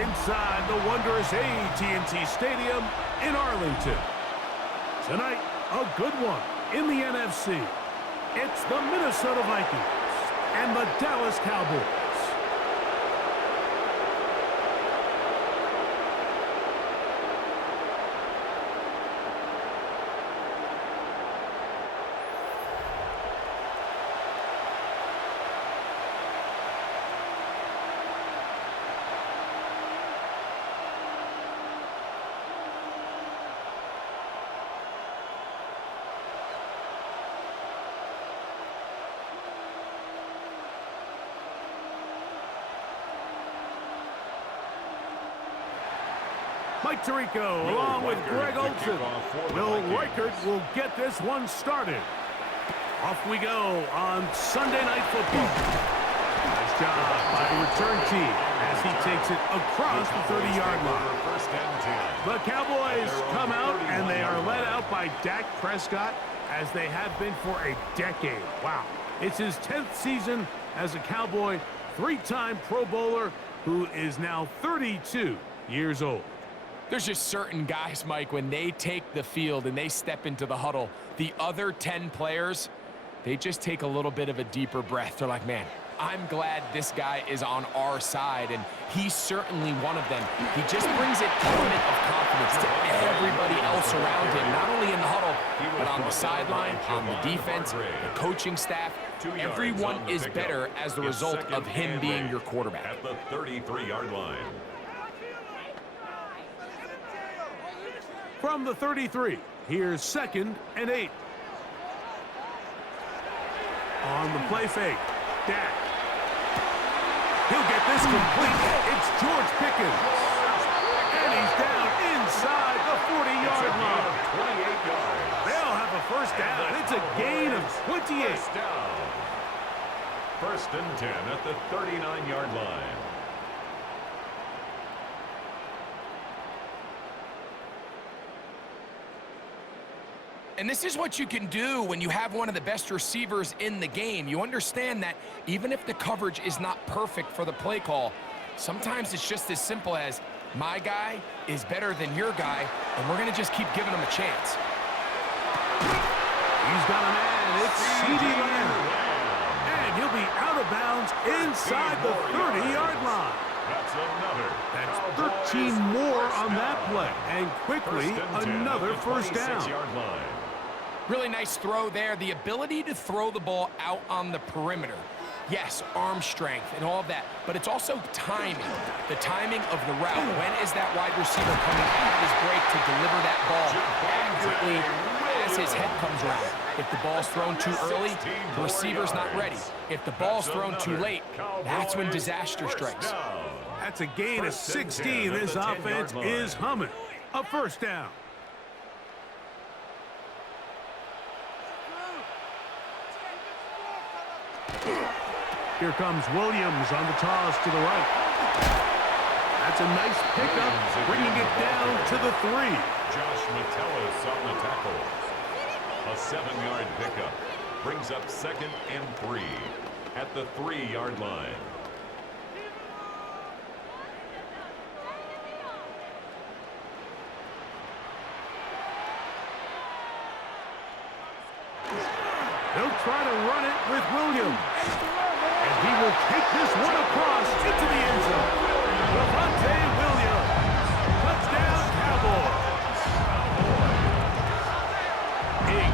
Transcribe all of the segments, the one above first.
inside the wondrous AT&T Stadium in Arlington. Tonight, a good one in the NFC. It's the Minnesota Vikings and the Dallas Cowboys. Mike Tirico along with Greg Olsen. Will Reichert will get this one started. Off we go on Sunday Night Football. Nice job by the return team as he takes it across the 30-yard line. The Cowboys come out and they are led out by Dak Prescott as they have been for a decade. Wow. It's his 10th season as a Cowboy, three-time Pro Bowler who is now 32 years old. There's just certain guys, Mike, when they take the field and they step into the huddle, the other 10 players, they just take a little bit of a deeper breath. They're like, man, I'm glad this guy is on our side, and he's certainly one of them. He just brings an element of confidence to everybody else around him, not only in the huddle, but on the sideline, on the defense, the coaching staff. Everyone is better as the result of him being your quarterback. At the 33-yard line. From the 33, here's 2nd and 8. On the play fake, Dak. He'll get this complete. It's George Pickens. And he's down inside the 40-yard line. 28 yards. They'll have a first down. It's a gain of 28. First down. 1st and 10 at the 39-yard line. And this is what you can do when you have one of the best receivers in the game. You understand that even if the coverage is not perfect for the play call, sometimes it's just as simple as, my guy is better than your guy, and we're going to just keep giving him a chance. He's got a man. It's CeeDee Lamb. And he'll be out of bounds inside the 30-yard line. That's 13 more on that play. And quickly, another first down. Really nice throw there. The ability to throw the ball out on the perimeter. Yes, arm strength and all of that, but it's also timing. The timing of the route. When is that wide receiver coming out of his break to deliver that ball accurately as his head comes around? If the ball's thrown too early, the receiver's not ready. If the ball's thrown too late, that's when disaster strikes. That's a gain of 16. This offense is humming. A first down. Here comes Williams on the toss to the right. That's a nice pickup, bringing it down to the 3. Josh Metellus on the tackle. A 7-yard pickup brings up 2nd and 3 at the 3-yard line. They'll try to run it with Williams. And he will take this one across into the end zone. Javonte Williams. Touchdown, Cowboys.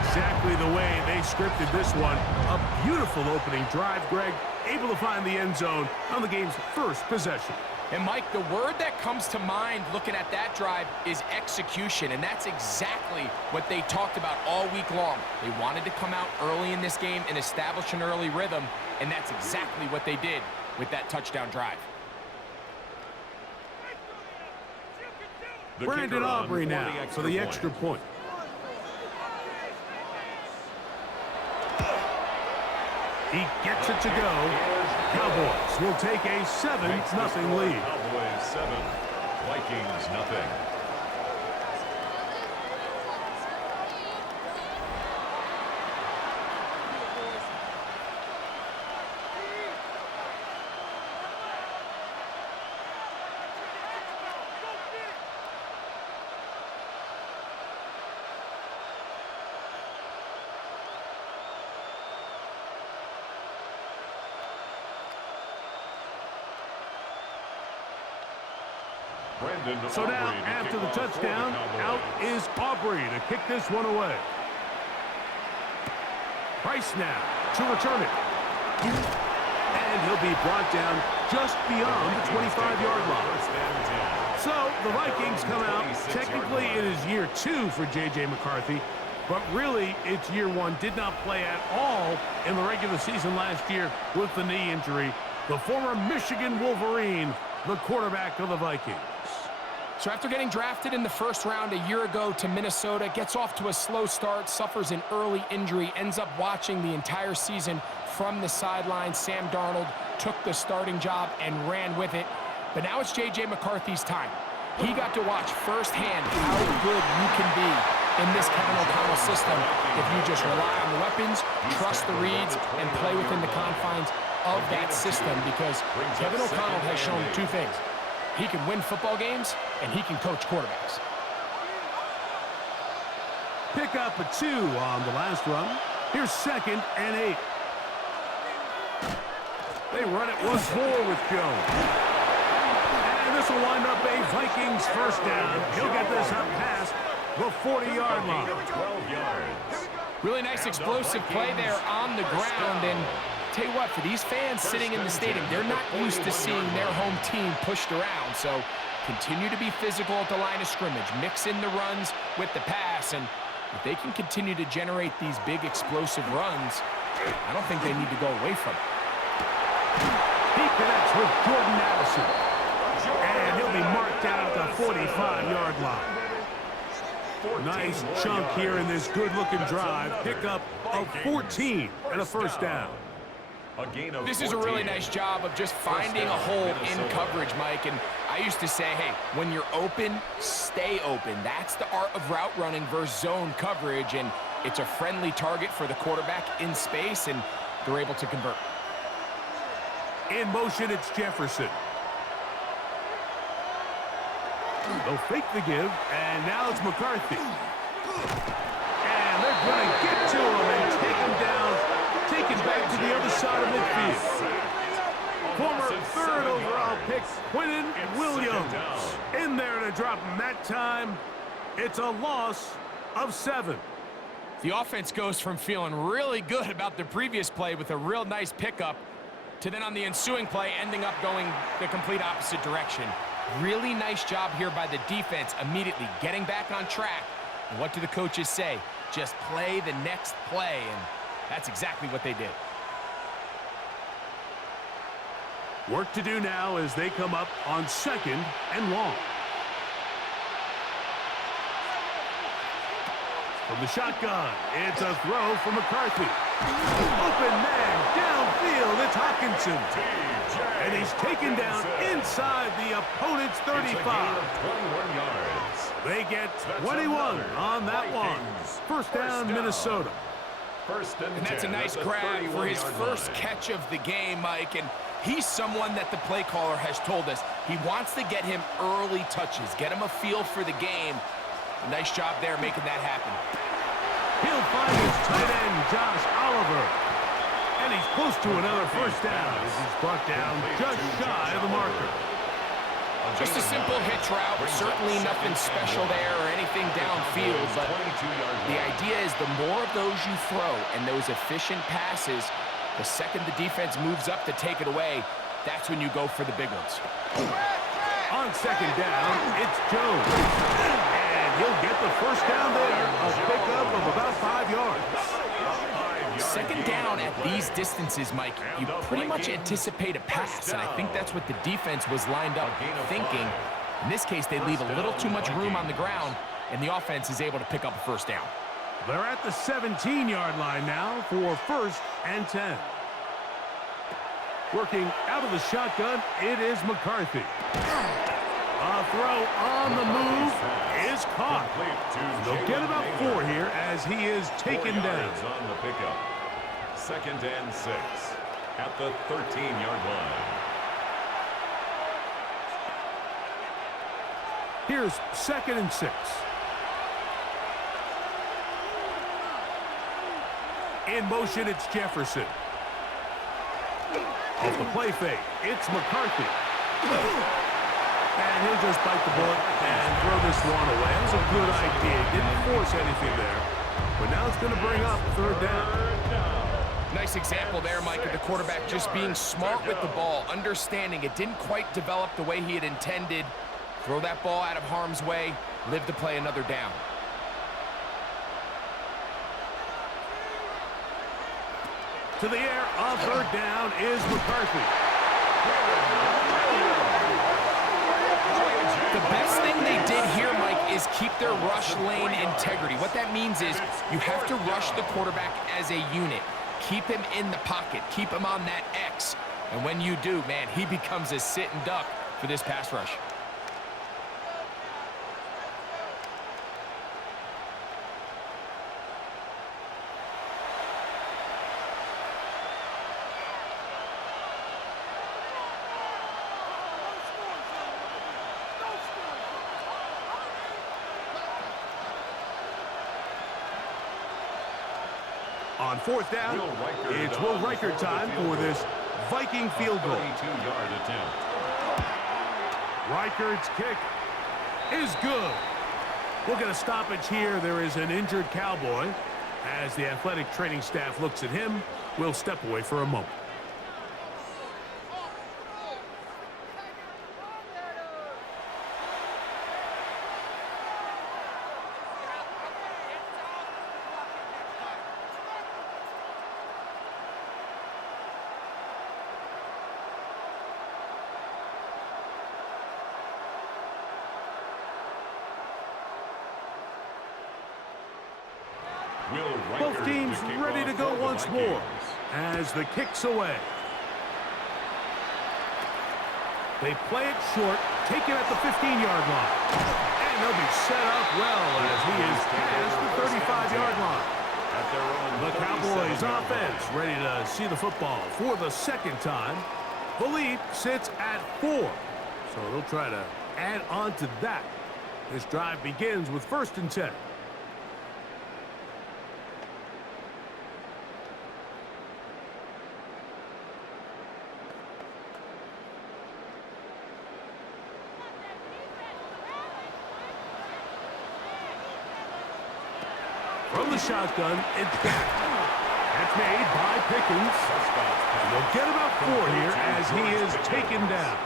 Exactly the way they scripted this one. A beautiful opening drive, Greg. Able to find the end zone on the game's first possession. And, Mike, the word that comes to mind looking at that drive is execution, and that's exactly what they talked about all week long. They wanted to come out early in this game and establish an early rhythm, and that's exactly what they did with that touchdown drive. Brandon Aubrey now for the extra point. He gets it to go. Cowboys will take a 7-0 lead. Cowboys 7, Vikings nothing. Brandon So now, Aubrey to after kick the off touchdown, for the out Cowboys. is Aubrey to kick this one away. Price now to return it. And he'll be brought down just beyond the 25-yard line. First and 10. So the Vikings come out. Technically, it is year 2 for J.J. McCarthy, but really, it's year 1. Did not play at all in the regular season last year with the knee injury. The former Michigan Wolverine, the quarterback of the Vikings. So after getting drafted in the first round a year ago to Minnesota, gets off to a slow start, suffers an early injury, ends up watching the entire season from the sideline. Sam Darnold took the starting job and ran with it. But now it's J.J. McCarthy's time. He got to watch firsthand how good you can be in this Kevin O'Connell system if you just rely on the weapons, trust the reads, and play within the confines of that system, because Kevin O'Connell has shown 2 things. He can win football games, and he can coach quarterbacks. Pick up a 2 on the last run. Here's 2nd and 8. They run it once more with Jones. And this will wind up a Vikings first down. He'll get this up past the 40-yard line. 12 yards. Really nice explosive play there on the ground. And tell you what, for these fans sitting in the stadium, they're not used to seeing their home team pushed around. So continue to be physical at the line of scrimmage. Mix in the runs with the pass. And if they can continue to generate these big explosive runs, I don't think they need to go away from it. He connects with Jordan Addison. And he'll be marked down at the 45-yard line. Nice chunk here in this good-looking drive. Pick up of 14 and a first down. This is a really nice job of just finding a hole in coverage, Mike. And I used to say, hey, when you're open, stay open. That's the art of route running versus zone coverage. And it's a friendly target for the quarterback in space, and they're able to convert. In motion, it's Jefferson. They'll fake the give, and now it's McCarthy. And they're going to get to him and take him down, take it back to the other side of midfield. Former 3rd overall pick, Quinton Williams, in there to drop him that time. It's a loss of 7. The offense goes from feeling really good about the previous play with a real nice pickup to then on the ensuing play ending up going the complete opposite direction. Really nice job here by the defense, immediately getting back on track. And what do the coaches say? Just play the next play, and that's exactly what they did. Work to do now as they come up on 2nd and long. From the shotgun, it's a throw from McCarthy. Open man, downfield, it's Hockenson. And he's taken down inside the opponent's 35. 21 yards. They get 21 on that one. First down, Minnesota. And that's a nice grab for his first catch of the game, Mike. And he's someone that the play caller has told us he wants to get him early touches, get him a feel for the game. A nice job there making that happen. He'll find his tight end, Josh Oliver. And he's close to another first down as he's brought down just shy of the marker. Just a simple hitch route, certainly nothing special there or anything downfield, but the idea is the more of those you throw and those efficient passes, the second the defense moves up to take it away, that's when you go for the big ones. On 2nd down, it's Jones. And he'll get the first down there, a pickup of about 5 yards. 2nd down at these distances, Mike, you pretty much anticipate a pass, and I think that's what the defense was lined up thinking. In this case, they leave a little too much room on the ground, and the offense is able to pick up a first down. They're at the 17-yard line now for 1st and 10. Working out of the shotgun, it is McCarthy. A throw on the move is caught. They'll get about 4 here as he is taken down. On the pickup. 2nd and 6 at the 13-yard line. Here's 2nd and 6. In motion, it's Jefferson. Off the play fake, it's McCarthy. And he'll just bite the bullet and throw this one away. That was a good idea. Didn't force anything there. But now it's going to bring up third down. Nice example there, Mike, of the quarterback just being smart with the ball, understanding it didn't quite develop the way he had intended. Throw that ball out of harm's way, live to play another down. To the air on third down is McCarthy. The best thing they did here, Mike, is keep their rush lane integrity. What that means is you have to rush the quarterback as a unit. Keep him in the pocket. Keep him on that X. And when you do, man, he becomes a sitting duck for this pass rush. On fourth down, it's Will Reichard time for this Viking field goal. 32-yard attempt. Reichard's kick is good. We'll get a stoppage here. There is an injured Cowboy. As the athletic training staff looks at him, we'll step away for a moment. Both teams ready to go once more as the kick's away. They play it short, take it at the 15-yard line. And they'll be set up well as he is past the 35-yard line. The Cowboys offense ready to see the football for the second time. The lead sits at 4. So they'll try to add on to that. This drive begins with 1st and 10. From the shotgun, it's back. That's made by Pickens. They'll get about 4 here as he is taken down.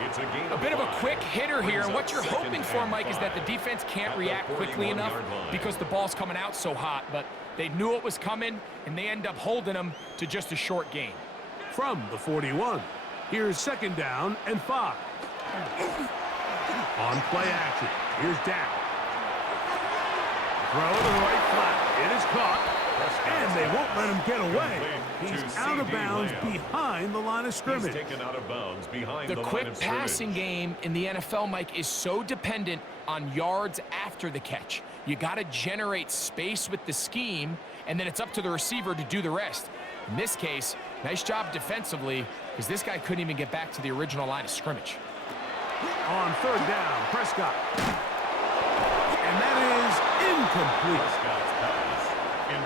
It's a bit of a quick hitter here, and what you're hoping for, Mike, is that the defense can't react quickly enough because the ball's coming out so hot, but they knew it was coming, and they end up holding them to just a short gain. From the 41, here's 2nd down and 5. On play action, here's Dak. Throw to the right flat. It is caught, and they won't let him get away. He's out of bounds behind the line of scrimmage. Taken out of bounds behind the quick passing game in the NFL, Mike, is so dependent on yards after the catch. You got to generate space with the scheme, and then it's up to the receiver to do the rest. In this case, nice job defensively, because this guy couldn't even get back to the original line of scrimmage. On 3rd down, Prescott. And that is incomplete.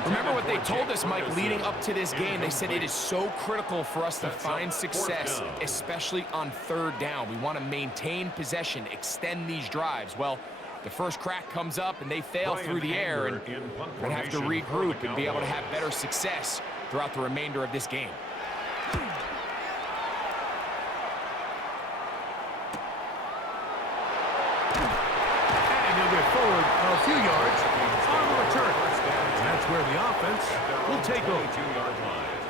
Remember what they told us, Mike, leading up to this game. They said it is so critical for us to find success, especially on 3rd down. We want to maintain possession, extend these drives. Well, the first crack comes up, and they fail through the air, and we're going to have to regroup and be able to have better success throughout the remainder of this game. Forward a few yards on the return. And that's where the offense will take over.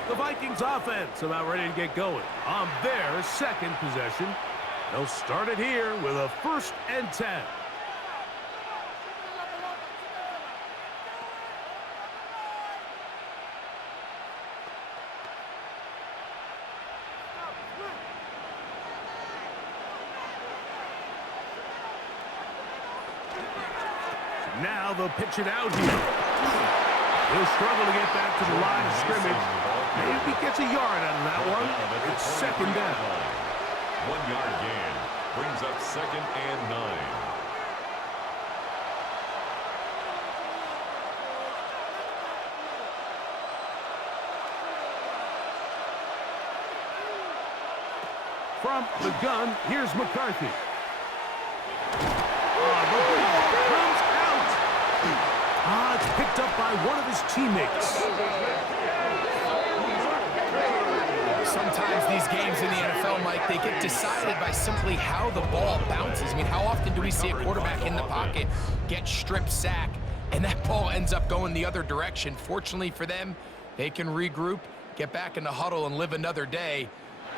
The Vikings offense about ready to get going on their 2nd possession. They'll start it here with a 1st and 10. Now they'll pitch it out here. He'll struggle to get back to the line of scrimmage. Maybe he gets a yard out of that one. It's 2nd down. 1-yard gain brings up 2nd and 9. From the gun, here's McCarthy. The ball comes out. It's picked up by one of his teammates. Sometimes these games in the NFL, Mike, they get decided by simply how the ball bounces. I mean, how often do we see a quarterback in the pocket get strip sack, and that ball ends up going the other direction? Fortunately for them, they can regroup, get back in the huddle, and live another day.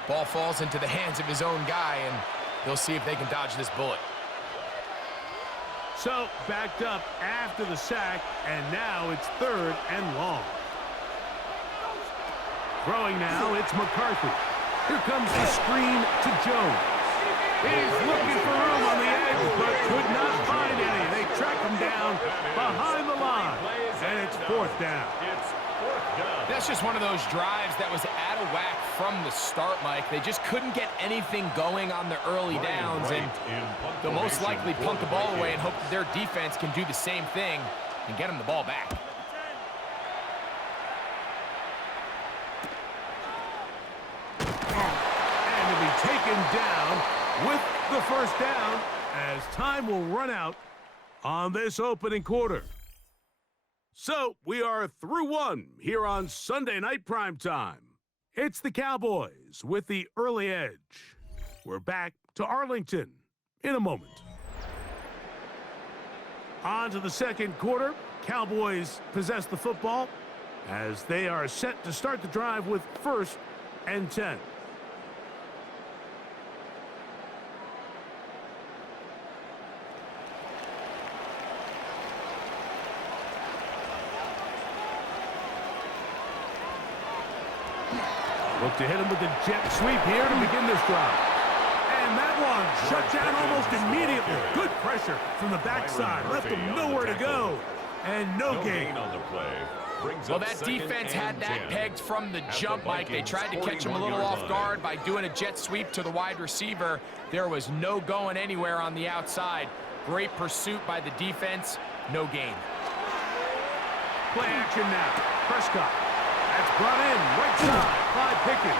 Ball falls into the hands of his own guy, and they'll see if they can dodge this bullet. So, backed up after the sack, and now it's 3rd and long. Throwing now, it's McCarthy. Here comes the screen to Jones. He's looking for room on the edge, but could not find any. They track him down behind the line, and it's 4th down. That's just one of those drives that was out of whack from the start, Mike. They just couldn't get anything going on the early downs, and they'll most likely punt the ball away and hope that their defense can do the same thing and get them the ball back. And to be taken down with the 1st down as time will run out on this opening quarter. So, we are through 1 here on Sunday Night Primetime. It's the Cowboys with the early edge. We're back to Arlington in a moment. On to the 2nd quarter. Cowboys possess the football as they are set to start the drive with 1st and 10. Look to hit him with the jet sweep here to begin this drive. And that one shut down almost immediately. Good pressure from the backside. Left him nowhere to go. And no gain on the play. Well, that defense had that pegged from the jump, Mike. They tried to catch him a little off guard by doing a jet sweep to the wide receiver. There was no going anywhere on the outside. Great pursuit by the defense. No gain. Play action now. Prescott. That's brought in right side by Pickens.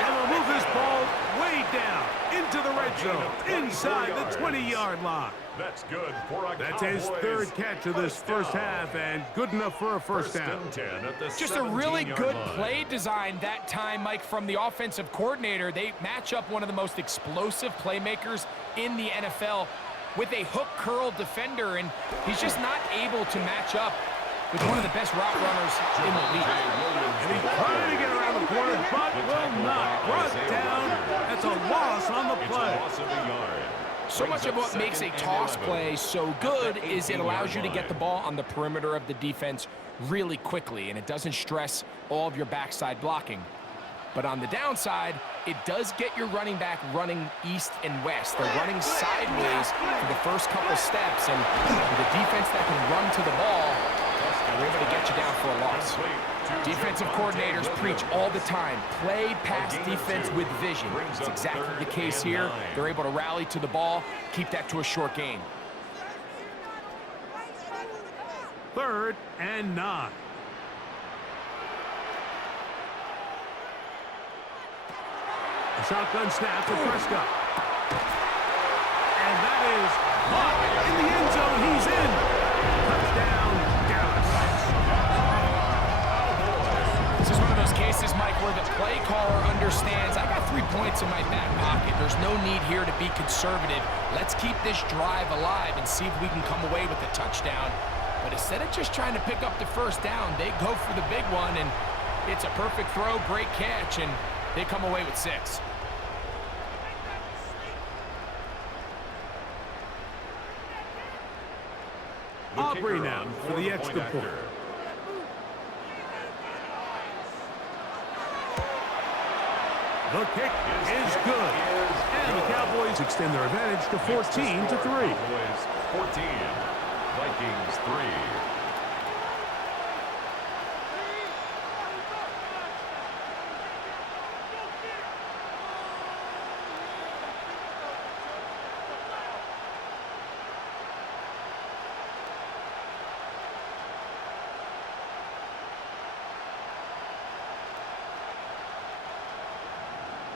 And will move this ball way down into the red zone, inside the 20-yard line. That's good for a That's his 3rd catch of this 1st half, and good enough for a 1st down. Just a really good play design that time, Mike, from the offensive coordinator. They match up one of the most explosive playmakers in the NFL with a hook curl defender, and he's just not able to match up with one of the best route runners in the league. And he's trying to get around the corner, but will not. Brought down. That's a loss on the play. So much of what makes a toss play so good is it allows you to get the ball on the perimeter of the defense really quickly, and it doesn't stress all of your backside blocking. But on the downside, it does get your running back running east and west. They're running sideways for the first couple steps, and with a defense that can run to the ball, they're able to get you down for a loss. Defensive coordinators preach all the time, play pass defense with vision. It's exactly the case here. They're able to rally to the ball, keep that to a short gain. 3rd and 9. A shotgun snap for Prescott. And that is caught in the end zone. He's in. Touchdown, Dallas. This is one of those cases, Mike, where the play caller understands, I got 3 points in my back pocket. There's no need here to be conservative. Let's keep this drive alive and see if we can come away with a touchdown. But instead of just trying to pick up the 1st down, they go for the big one, and it's a perfect throw, great catch, and they come away with 6. Aubrey now for the extra point. The kick is good. And the Cowboys extend their advantage to 14-3. 14, Vikings 3.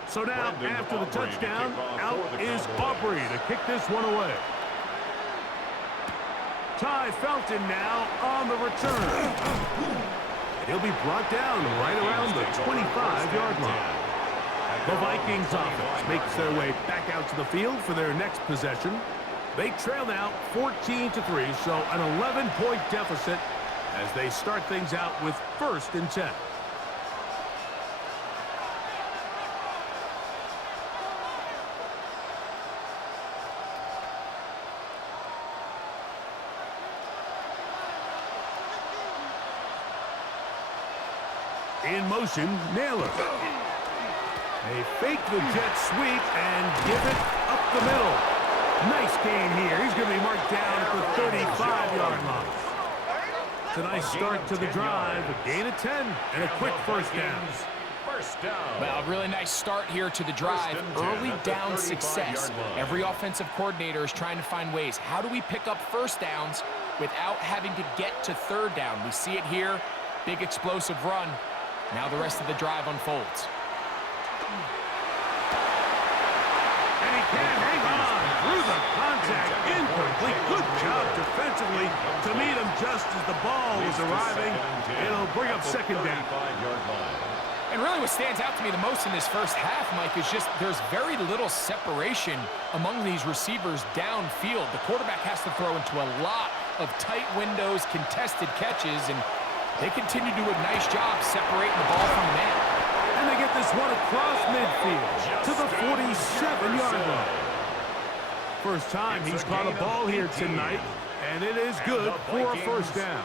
So now, after the touchdown, out is Aubrey to kick this one away. Ty Felton now on the return. And he'll be brought down right around the 25-yard line. The Vikings offense makes their way back out to the field for their next possession. They trail now 14-3, so an 11-point deficit as they start things out with 1st and 10. In motion, Naylor. They fake the jet sweep and give it up the middle. Nice gain here. He's going to be marked down at the 35-yard line. It's a nice start to the drive. A gain of 10 and a quick first down. Well, a really nice start here to the drive. Early down success. Every offensive coordinator is trying to find ways. How do we pick up first downs without having to get to 3rd down? We see it here. Big explosive run. Now the rest of the drive unfolds. And he can't hang on through the contact. Incomplete. Good job defensively to meet him just as the ball was arriving. It'll bring up 2nd down. And really what stands out to me the most in this first half, Mike, is just there's very little separation among these receivers downfield. The quarterback has to throw into a lot of tight windows, contested catches, and they continue to do a nice job separating the ball from the man. And they get this one across midfield to the 47-yard line. First time he's caught a ball here tonight, and it is good for a first down.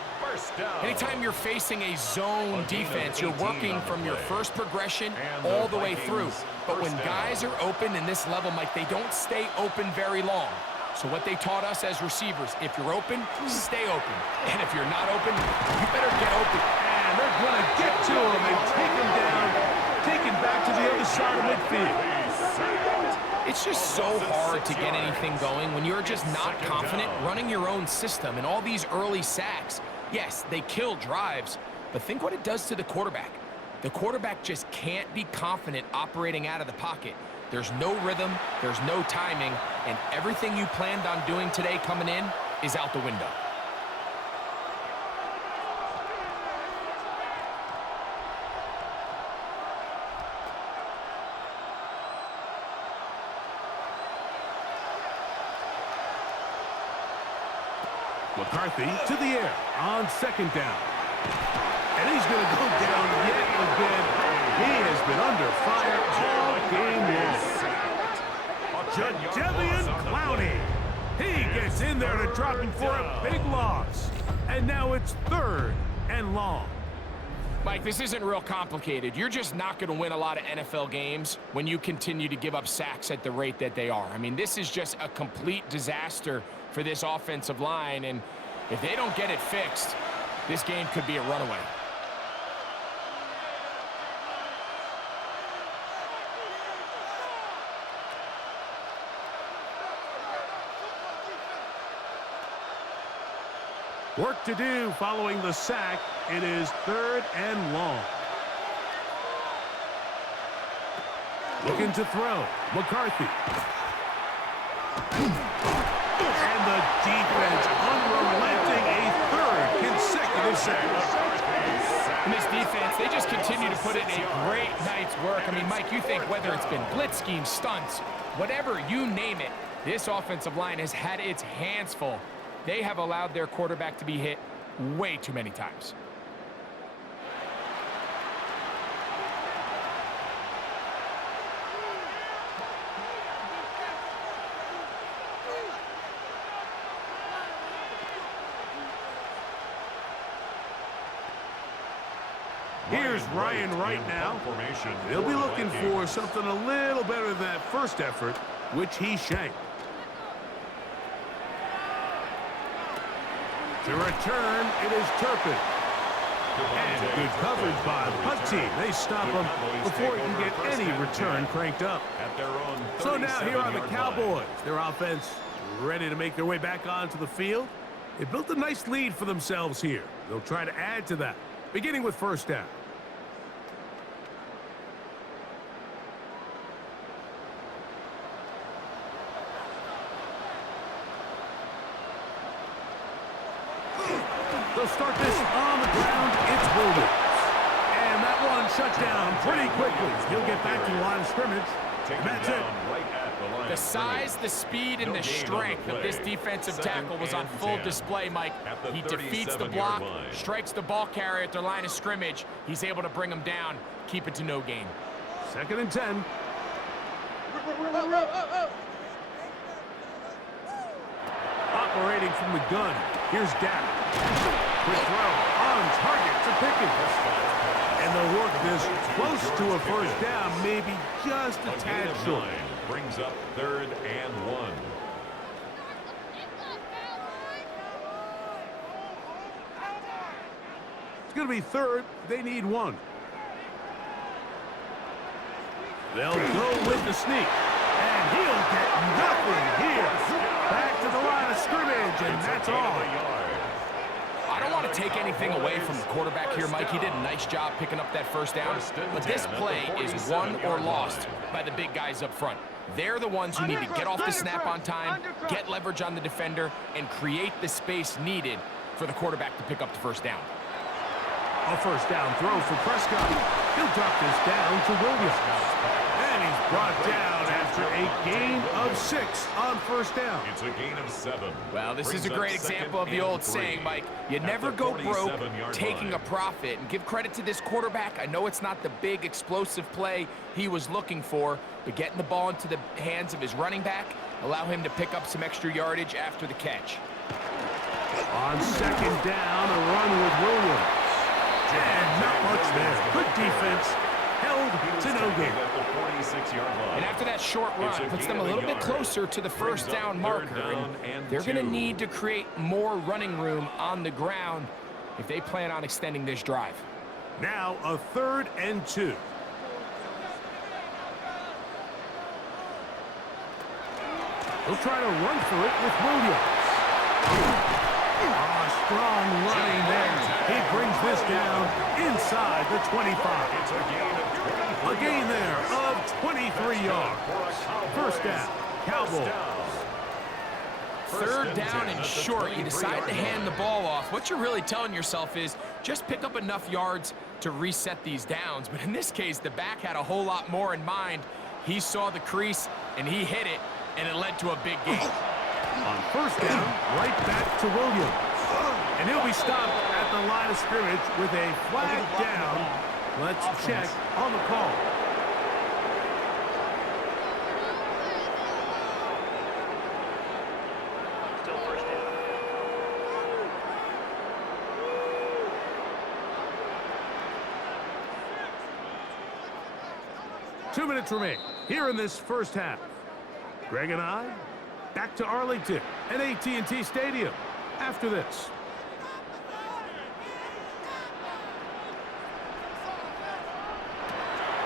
Anytime you're facing a zone defense, you're working from your first progression all the way through. But when guys are open in this level, Mike, they don't stay open very long. So what they taught us as receivers, if you're open, stay open. And if you're not open, you better get open. And they're going to get to him and take him down, take him back to the other side of midfield. It's just so hard to get anything going when you're just not confident running your own system. And all these early sacks, yes, they kill drives, but think what it does to the quarterback. The quarterback just can't be confident operating out of the pocket. There's no rhythm, there's no timing, and everything you planned on doing today coming in is out the window. McCarthy to the air on 2nd down. And he's going to go down yet again. He has been under fire all game long. Jadeveon Clowney. He gets in there to drop him for a big loss. And now it's 3rd and long. Mike, this isn't real complicated. You're just not going to win a lot of NFL games when you continue to give up sacks at the rate that they are. I mean, this is just a complete disaster for this offensive line, and if they don't get it fixed, this game could be a runaway. Work to do following the sack. It is 3rd and long. Looking to throw. McCarthy. And the defense unrelenting, a 3rd consecutive sack. And this defense, they just continue to put in a great night's work. I mean, Mike, you think whether it's been blitz schemes, stunts, whatever you name it, this offensive line has had its hands full. They have allowed their quarterback to be hit way too many times. Here's Ryan Wright now. They'll be looking for something a little better than that first effort, which he shanked. To return, it is Turpin. And good coverage by the punt team. They stop him before he can get any return cranked up. So now here are the Cowboys. Their offense ready to make their way back onto the field. They built a nice lead for themselves here. They'll try to add to that, beginning with first down. They'll start this on the ground. It's Williams. And that one shut down pretty quickly. He'll get back to the line of scrimmage. And that's it. The size, the speed, and the strength of this defensive tackle was on full display, Mike. He defeats the block, strikes the ball carrier at their line of scrimmage. He's able to bring him down, keep it to no gain. 2nd and 10. Operating from the gun. Here's Dak. Quick throw on target to Pickens. And they'll work this close to a first down, maybe just a tad short. Brings up 3rd and 1. It's going to be 3rd. They need 1. They'll go with the sneak. And he'll get nothing here. Back to the line of scrimmage, and that's all. I don't want to take anything away from the quarterback here, Mike. He did a nice job picking up that first down. But this play is won or lost by the big guys up front. They're the ones who need to get off the snap on time, get leverage on the defender, and create the space needed for the quarterback to pick up the first down. A first down throw for Prescott. He'll drop this down to Williams. And he's brought down after a gain of 6 on first down. It's a gain of 7. Well, this is a great example of the old saying, Mike. You never go broke taking a profit. And give credit to this quarterback. I know it's not the big explosive play he was looking for, but getting the ball into the hands of his running back, allow him to pick up some extra yardage after the catch. On 2nd down, a run with Williams. And not much there. Good defense. Held to no gain. And after that short run, puts them a little bit closer to the first down marker. And they're going to need to create more running room on the ground if they plan on extending this drive. Now a 3rd and 2. He'll try to run for it with Williams. Strong running there. He brings this down inside the 25. A gain there of 23 yards. First down, Cowboys. 3rd down and short. You decide to hand the ball off. What you're really telling yourself is just pick up enough yards to reset these downs. But in this case, the back had a whole lot more in mind. He saw the crease, and he hit it, and it led to a big gain. On first down, right back to Williams. And he'll be stopped at the line of scrimmage with a flag down. Let's check on the call. Still first down. 2 minutes remain here in this first half. Greg and I back to Arlington at AT&T Stadium after this.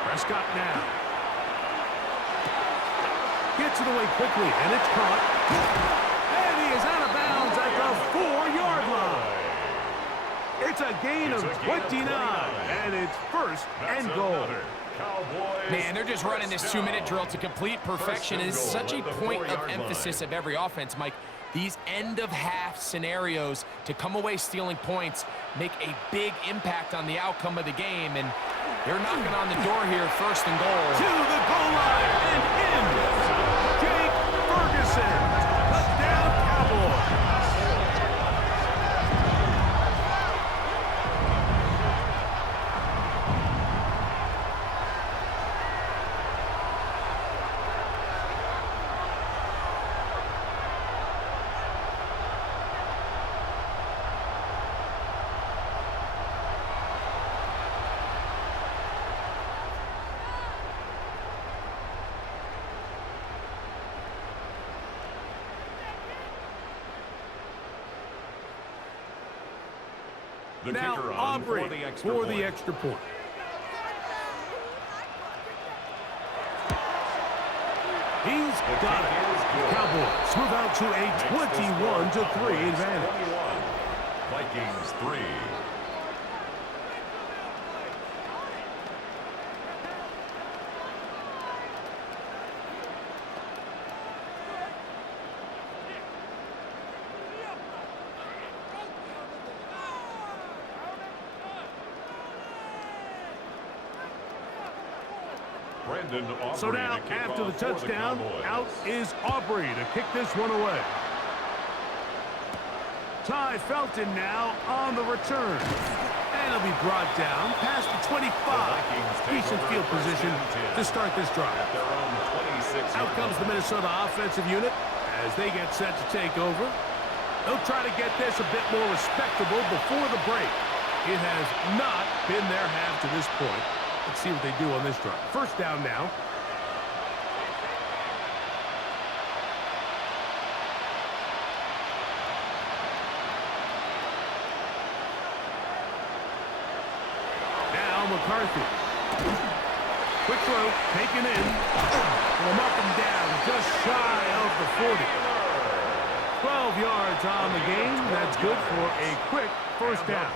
Prescott now. Gets it away quickly, and it's caught. And he is out of bounds at the 4-yard line. It's a gain of 29, and it's 1st and goal. Man, they're just running this 2-minute drill to complete perfection. It is such a point of emphasis of every offense, Mike. These end-of-half scenarios to come away stealing points make a big impact on the outcome of the game, and they're knocking on the door here, 1st and goal. To the goal line and in. Jake Ferguson. Touchdown, Cowboys. The Now kicker on Aubrey for the extra point. He's got it. Cowboys move out to a 21-3 advantage. Vikings 3. Brendan Aubrey So now, to kick after the off for touchdown, Cowboys. out is Aubrey to kick this one away. Ty Felton now on the return. And he'll be brought down past the 25. Decent field position to start this drive. At their own 26. Out comes the Minnesota offensive unit as they get set to take over. They'll try to get this a bit more respectable before the break. It has not been their half to this point. Let's see what they do on this drive. First down now. Now McCarthy. Quick throw, taken in. From up and down, just shy of the 40. 12 yards on the game. That's good for a quick first down.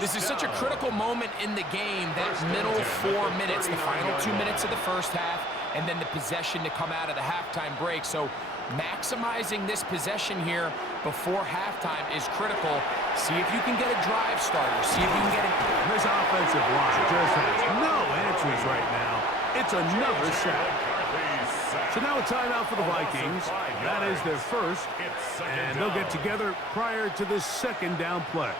This is such a critical moment in the game, that middle 4 minutes, the final 2 minutes of the first half, and then the possession to come out of the halftime break. So maximizing this possession here before halftime is critical. See if you can get a drive starter. See if you can get it. This offensive line just has no answers right now. It's another sack. So now a timeout for the Vikings. That is their first, and they'll get together prior to this second down play.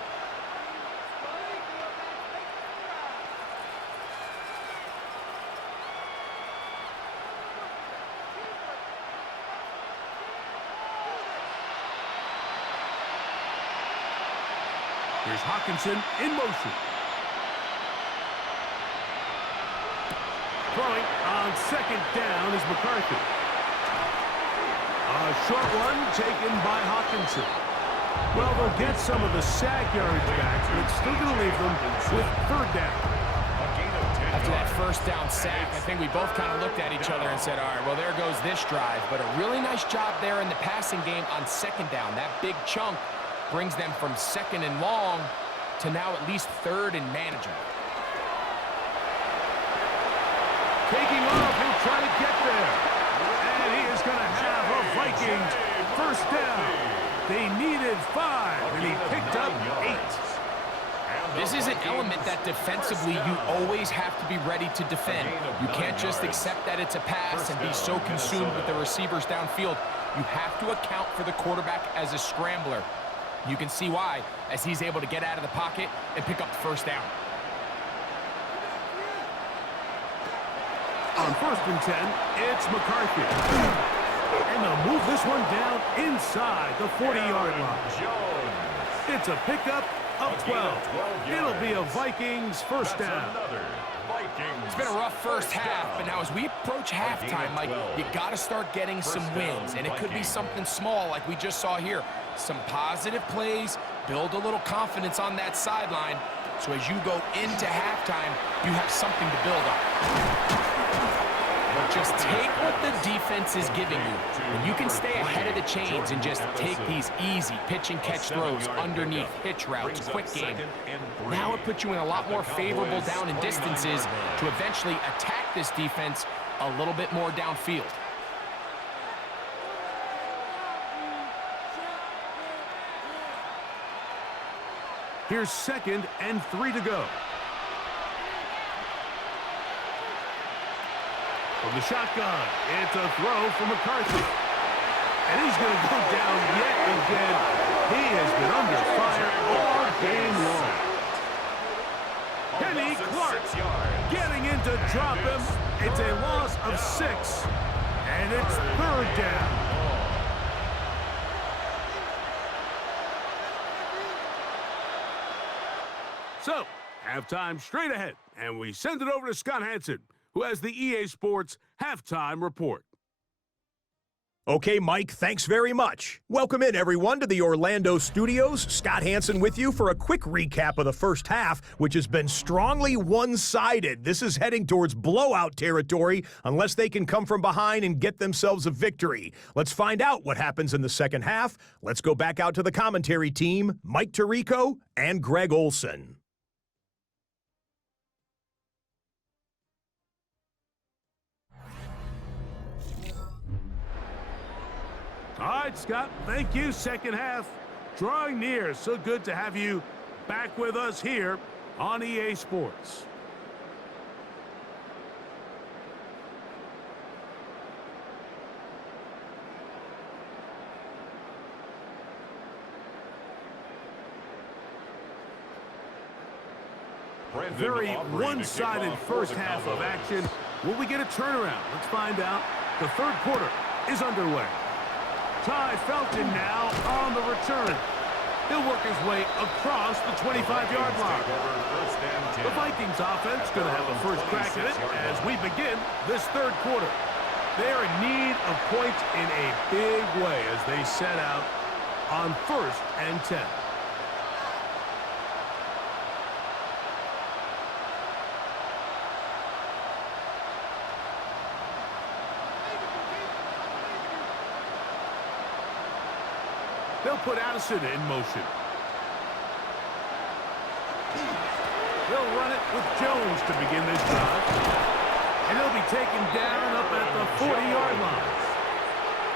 Here's Hockenson in motion. Throwing on second down is McCarthy. A short one taken by Hockenson. Well, they'll get some of the sack yards back, but it's still going to leave them with third down. After that first down sack, I think we both kind of looked at each other and said, all right, well, there goes this drive. But a really nice job there in the passing game on second down. That big chunk brings them from second and long to now at least third and manageable. Taking off, he'll try to get there. And he is going to have a Vikings first down. They needed 5, and he picked up 8. This is an element that defensively you always have to be ready to defend. You can't just accept that it's a pass and be so consumed with the receivers downfield. You have to account for the quarterback as a scrambler. You can see why, as he's able to get out of the pocket and pick up the first down. On first and 10, it's McCarthy. And they'll move this one down inside the 40-yard line. It's a pickup of 12. It'll be a Vikings first down. It's been a rough first half, but now as we approach halftime, Mike, you got to start getting some wins. And it could be something small like we just saw here. Some positive plays, build a little confidence on that sideline. So as you go into halftime, you have something to build on. Just take what the defense is giving you. When you can stay ahead of the chains and just take these easy pitch and catch throws underneath hitch routes, quick game. Now it puts you in a lot more favorable down and distances to eventually attack this defense a little bit more downfield. Here's 2nd and 3 to go. From the shotgun, it's a throw from McCarthy. And he's going to go down yet again. He has been under fire all game long. Kenny Clark getting in to drop him. It's a loss of 6. And it's third down. So, halftime straight ahead. And we send it over to Scott Hanson, who has the EA Sports Halftime Report. Okay, Mike, thanks very much. Welcome in, everyone, to the Orlando studios. Scott Hanson with you for a quick recap of the first half, which has been strongly one-sided. This is heading towards blowout territory unless they can come from behind and get themselves a victory. Let's find out what happens in the second half. Let's go back out to the commentary team, Mike Tirico and Greg Olson. All right, Scott, thank you. Second half drawing near. So good to have you back with us here on EA Sports. Brandon Very Aubrey to one-sided kick off for first the half of Cowboys. action. Will we get a turnaround? Let's find out. The third quarter is underway. Ty Felton now on the return. He'll work his way across the 25-yard line. The Vikings offense going to have the first crack at it as we begin this third quarter. They're in need of points in a big way as they set out on 1st and 10. They'll put Addison in motion. They'll run it with Jones to begin this drive. And he'll be taken down up at the 40-yard line.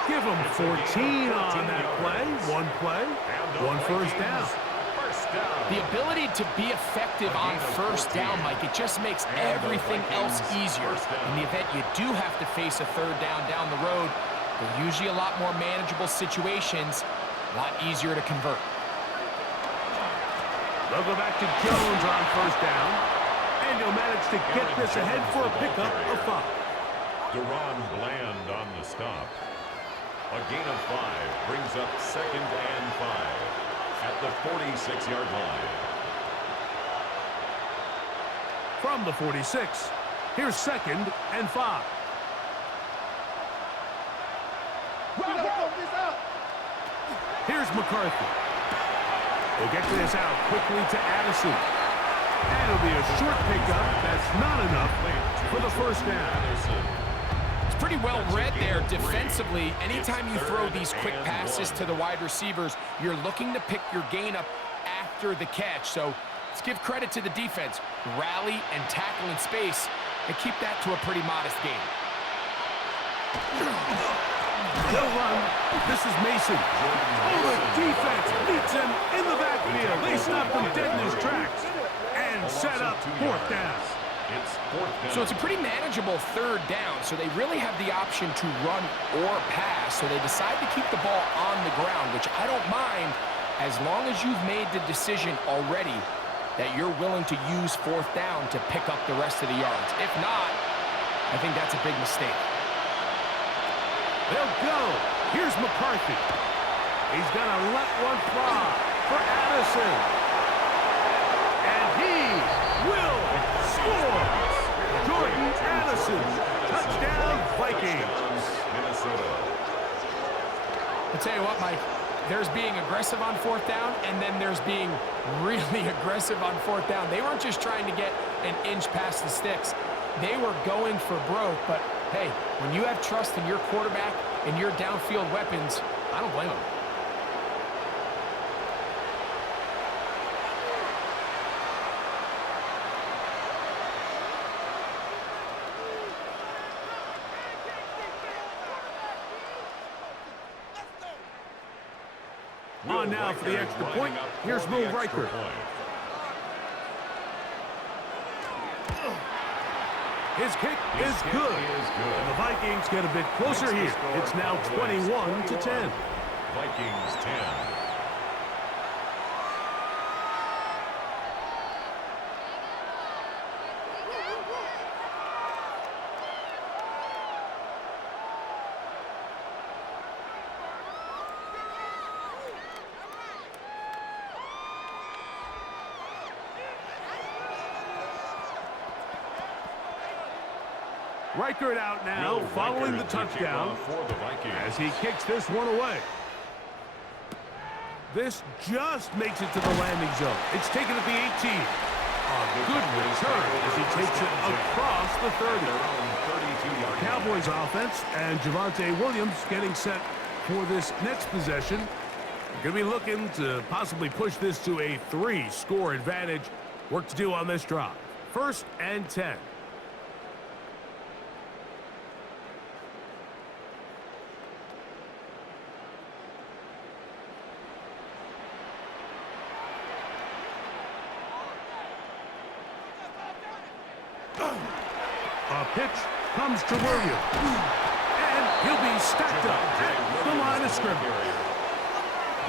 Give him 14 on that play. One play, one first down. The ability to be effective on first down, Mike, it just makes everything else easier. In the event you do have to face a third down the road, they're usually a lot more manageable situations, a lot easier to convert. They'll go back to Jones on first down, and he'll manage to get this ahead for a pickup of 5. Deron Bland on the stop. A gain of 5 brings up 2nd and 5 at the 46-yard line. From the 46, here's 2nd and 5. Here's McCarthy. We'll get this out quickly to Addison. And it'll be a short pickup. That's not enough for the first down. It's pretty well read there defensively. Anytime you throw these quick passes to the wide receivers, you're looking to pick your gain up after the catch. So let's give credit to the defense. Rally and tackle in space and keep that to a pretty modest gain. They'll run. This is Mason. Oh, the defense meets him in the backfield. They stopped him dead in his tracks and set up 4th down. So it's a pretty manageable 3rd down, so they really have the option to run or pass, so they decide to keep the ball on the ground, which I don't mind as long as you've made the decision already that you're willing to use 4th down to pick up the rest of the yards. If not, I think that's a big mistake. They'll go. Here's McCarthy. He's going to let one fly for Addison. And he will score. Jordan Addison. Touchdown, Vikings. I'll tell you what, Mike. There's being aggressive on 4th down, and then there's being really aggressive on 4th down. They weren't just trying to get an inch past the sticks. They were going for broke, but hey, when you have trust in your quarterback and your downfield weapons, I don't blame them. On now for the extra point. Here's Will Riker. His kick is good. And the Vikings get a bit closer here. It's now 21-10. Vikings 10. Riker out now, following the touchdown as he kicks this one away. This just makes it to the landing zone. It's taken at the 18. A good return as he takes it across the 30. Cowboys offense and Javonte Williams getting set for this next possession. Going to be looking to possibly push this to a 3-score advantage. Work to do on this drive. 1st and 10. A pitch comes to Williams. And he'll be stacked up at the line of scrimmage.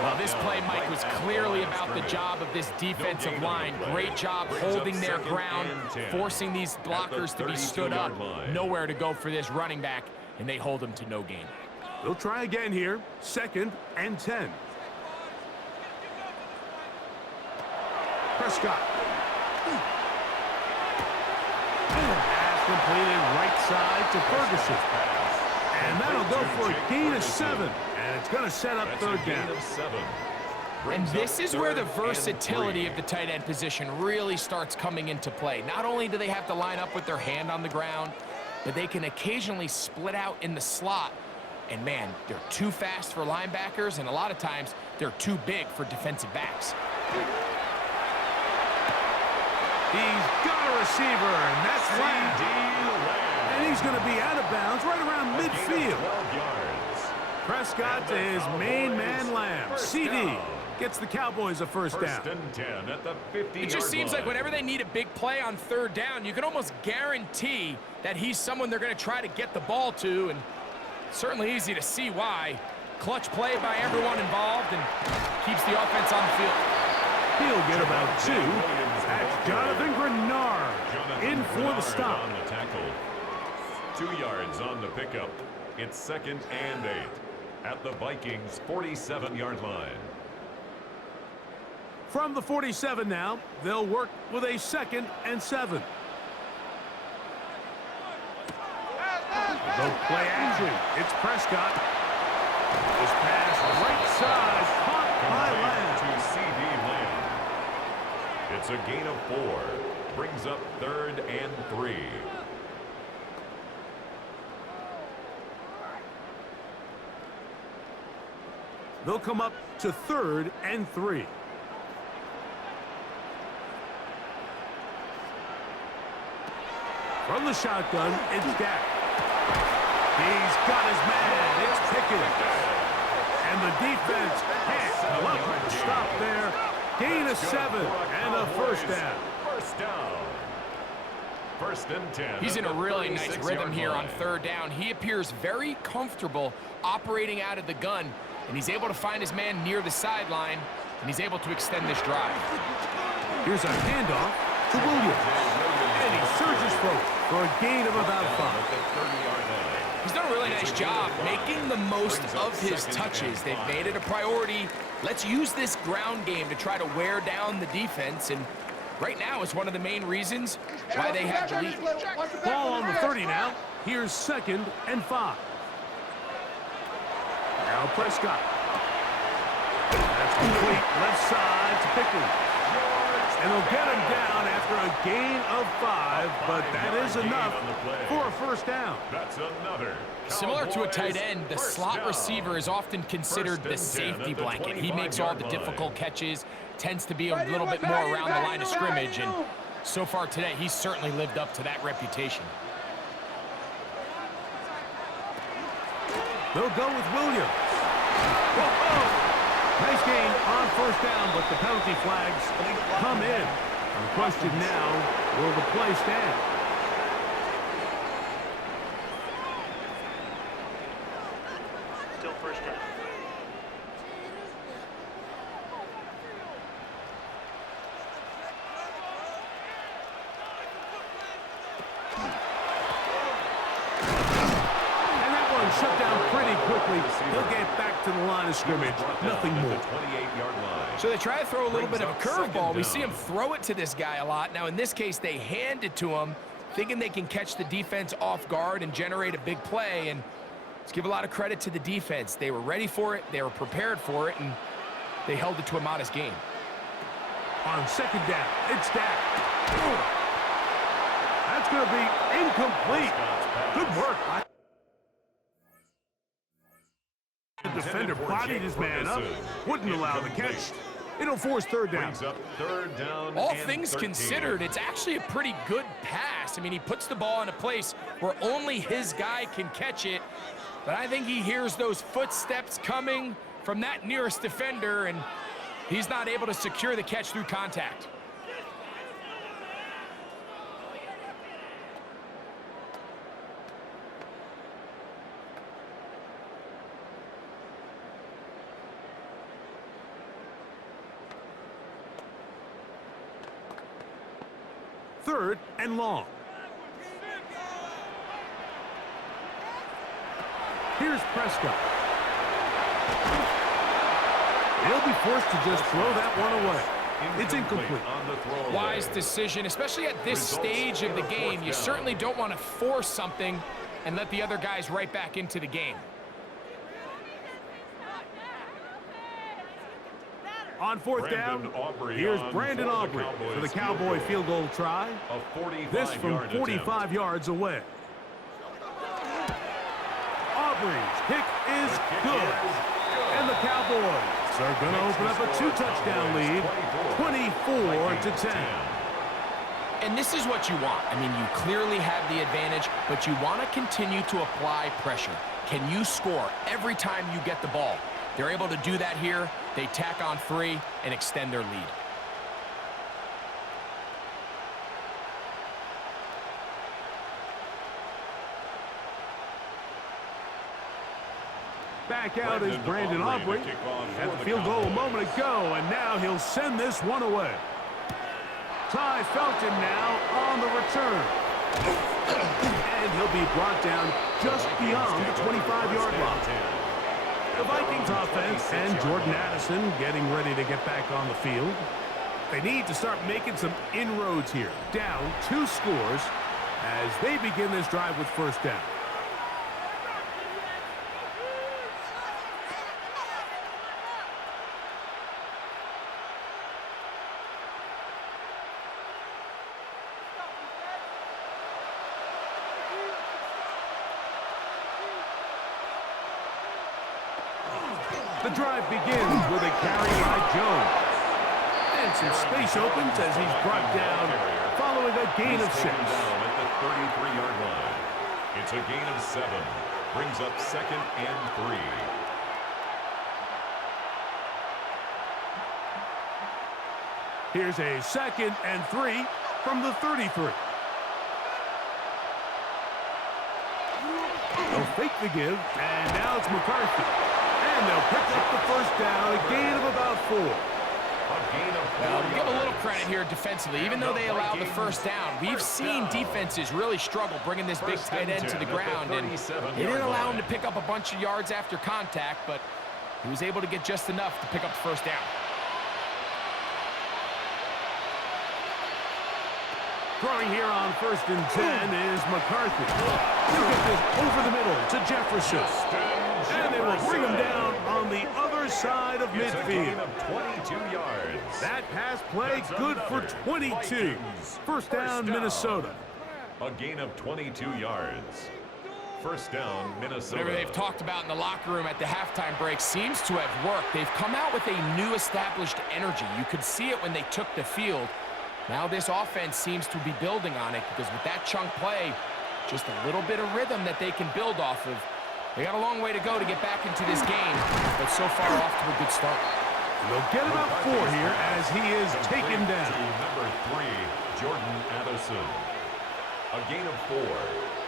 Well, this play, Mike, was clearly about the job of this defensive line. Great job holding their ground, forcing these blockers to be stood up. Nowhere to go for this running back, and they hold him to no gain. They'll try again here. 2nd and 10. Prescott. Pass completed right side to Ferguson. And that'll go for a gain of 7. And it's going to set up 3rd down. And this is where the versatility of the tight end position really starts coming into play. Not only do they have to line up with their hand on the ground, but they can occasionally split out in the slot. And man, they're too fast for linebackers, and a lot of times they're too big for defensive backs. He's got a receiver, and that's Lamb. And he's going to be out of bounds right around midfield. Prescott to his main man, Lamb. CD gets the Cowboys a 1st down. 1st and 10 at the 50-yard line. It just seems like whenever they need a big play on 3rd down, you can almost guarantee that he's someone they're going to try to get the ball to, and certainly easy to see why. Clutch play by everyone involved and keeps the offense on the field. He'll get about 2. That's Jonathan Grenard in for the stop. On the tackle. 2 yards on the pickup. It's 2nd and 8 at the Vikings' 47-yard line. From the 47 now, they'll work with a 2nd and 7. They'll play action. It's Prescott. This pass right side, caught by Lamb. To CD Lamb. It's a gain of 4. Brings up 3rd and 3. They'll come up to 3rd and 3. From the shotgun, it's Dak. He's got his man. It's Pickens. And the defense can't come up with the stop there. Gain of 7 and a 1st down. 1st down. 1st and 10. He's in a really nice rhythm here on 3rd down. He appears very comfortable operating out of the gun, and he's able to find his man near the sideline, and he's able to extend this drive. Here's a handoff to Williams. And he surges forward for a gain of about 5. He's done a really nice job making the most of his touches. They've made it a priority. Let's use this ground game to try to wear down the defense, and right now it's one of the main reasons why they have the lead. Ball on the 30 now. Here's 2nd and 5. Now Prescott. That's complete. Left side to Pickens. And they'll get him down after a gain of 5, but that is enough for a 1st down. That's another. Similar to a tight end, the slot receiver is often considered the safety blanket. He makes all the difficult catches, tends to be a little bit more around the line of scrimmage, and so far today, he's certainly lived up to that reputation. They'll go with Williams. Whoa. Nice gain on 1st down, but the penalty flags come in. The question now, will the play stand? Still 1st down. And that one shut down pretty quickly. He'll get back to the line of scrimmage. Nothing more. 28-yard line. So they try to throw a little bit of a curveball. We see him throw it to this guy a lot. Now, in this case, they hand it to him, thinking they can catch the defense off guard and generate a big play. And let's give a lot of credit to the defense. They were ready for it, they were prepared for it, and they held it to a modest gain. On 2nd down, it's Dak. That's going to be incomplete. Good work. The defender bodied his man up, wouldn't allow the catch. It'll force 3rd down. Brings up 3rd down. All and things 13. considered, it's actually a pretty good pass. I mean, he puts the ball in a place where only his guy can catch it, but I think he hears those footsteps coming from that nearest defender, and he's not able to secure the catch through contact. 3rd and long. Here's Prescott. He'll be forced to just throw that one away. It's incomplete. On the throw. Wise decision, especially at this stage of the game. You certainly don't want to force something and let the other guys right back into the game. On 4th down, here's Brandon Aubrey for the Cowboy field goal try. This from 45 yards away. Aubrey's kick is good. And the Cowboys are going to open up a 2-touchdown lead, 24-10. And this is what you want. I mean, you clearly have the advantage, but you want to continue to apply pressure. Can you score every time you get the ball? They're able to do that here. They tack on 3 and extend their lead. Back out is Brandon Aubrey. Had the field goal a moment ago, and now he'll send this one away. Ty Felton now on the return. And he'll be brought down just beyond the 25-yard line. The Vikings offense and Jordan Addison getting ready to get back on the field. They need to start making some inroads here. Down 2 scores as they begin this drive with 1st down. The drive begins with a carry by Jones. And some space opens as he's brought down following a gain of 6. Down at the 33-yard line. It's a gain of 7. Brings up 2nd and 3. Here's a 2nd and 3 from the 33. They'll fake the give, and now it's McCarthy. And they'll pick up the 1st down, a gain of about 4. Well, give a little credit here defensively. Even though they allowed the 1st down, we've seen defenses really struggle bringing this big tight end to the ground. And they didn't allow him to pick up a bunch of yards after contact, but he was able to get just enough to pick up the 1st down. Throwing here on 1st and 10 is McCarthy. He'll get this over the middle to Jefferson. And they will bring him down on the other side of midfield. 22 yards. That pass play good for 22. 1st down, Minnesota. A gain of 22 yards. 1st down, Minnesota. Whatever they've talked about in the locker room at the halftime break seems to have worked. They've come out with a new established energy. You could see it when they took the field. Now this offense seems to be building on it because with that chunk play, just a little bit of rhythm that they can build off of. They got a long way to go to get back into this game, but so far off to a good start. And they'll get about 4 here as he is taken down. Number 3, Jordan Addison. A gain of 4.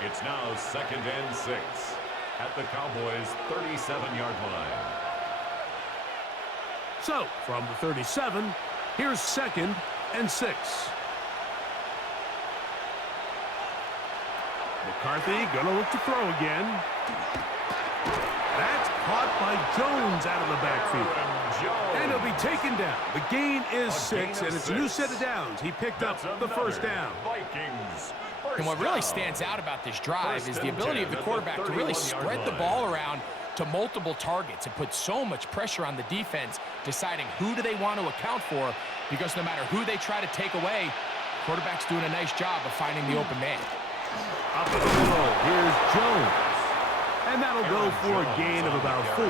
It's now 2nd and 6 at the Cowboys' 37-yard line. So, from the 37, here's 2nd and 6. McCarthy gonna look to throw again. That's caught by Jones out of the backfield. And he'll be taken down. The gain is 6, and it's a new set of downs. He picked up the 1st down. Vikings. And what really stands out about this drive is the ability of the quarterback to really spread the ball around to multiple targets and put so much pressure on the defense, deciding who do they want to account for, because no matter who they try to take away, quarterback's doing a nice job of finding the open man. Up in the middle, here's Jones. And that'll go for a gain of about 4.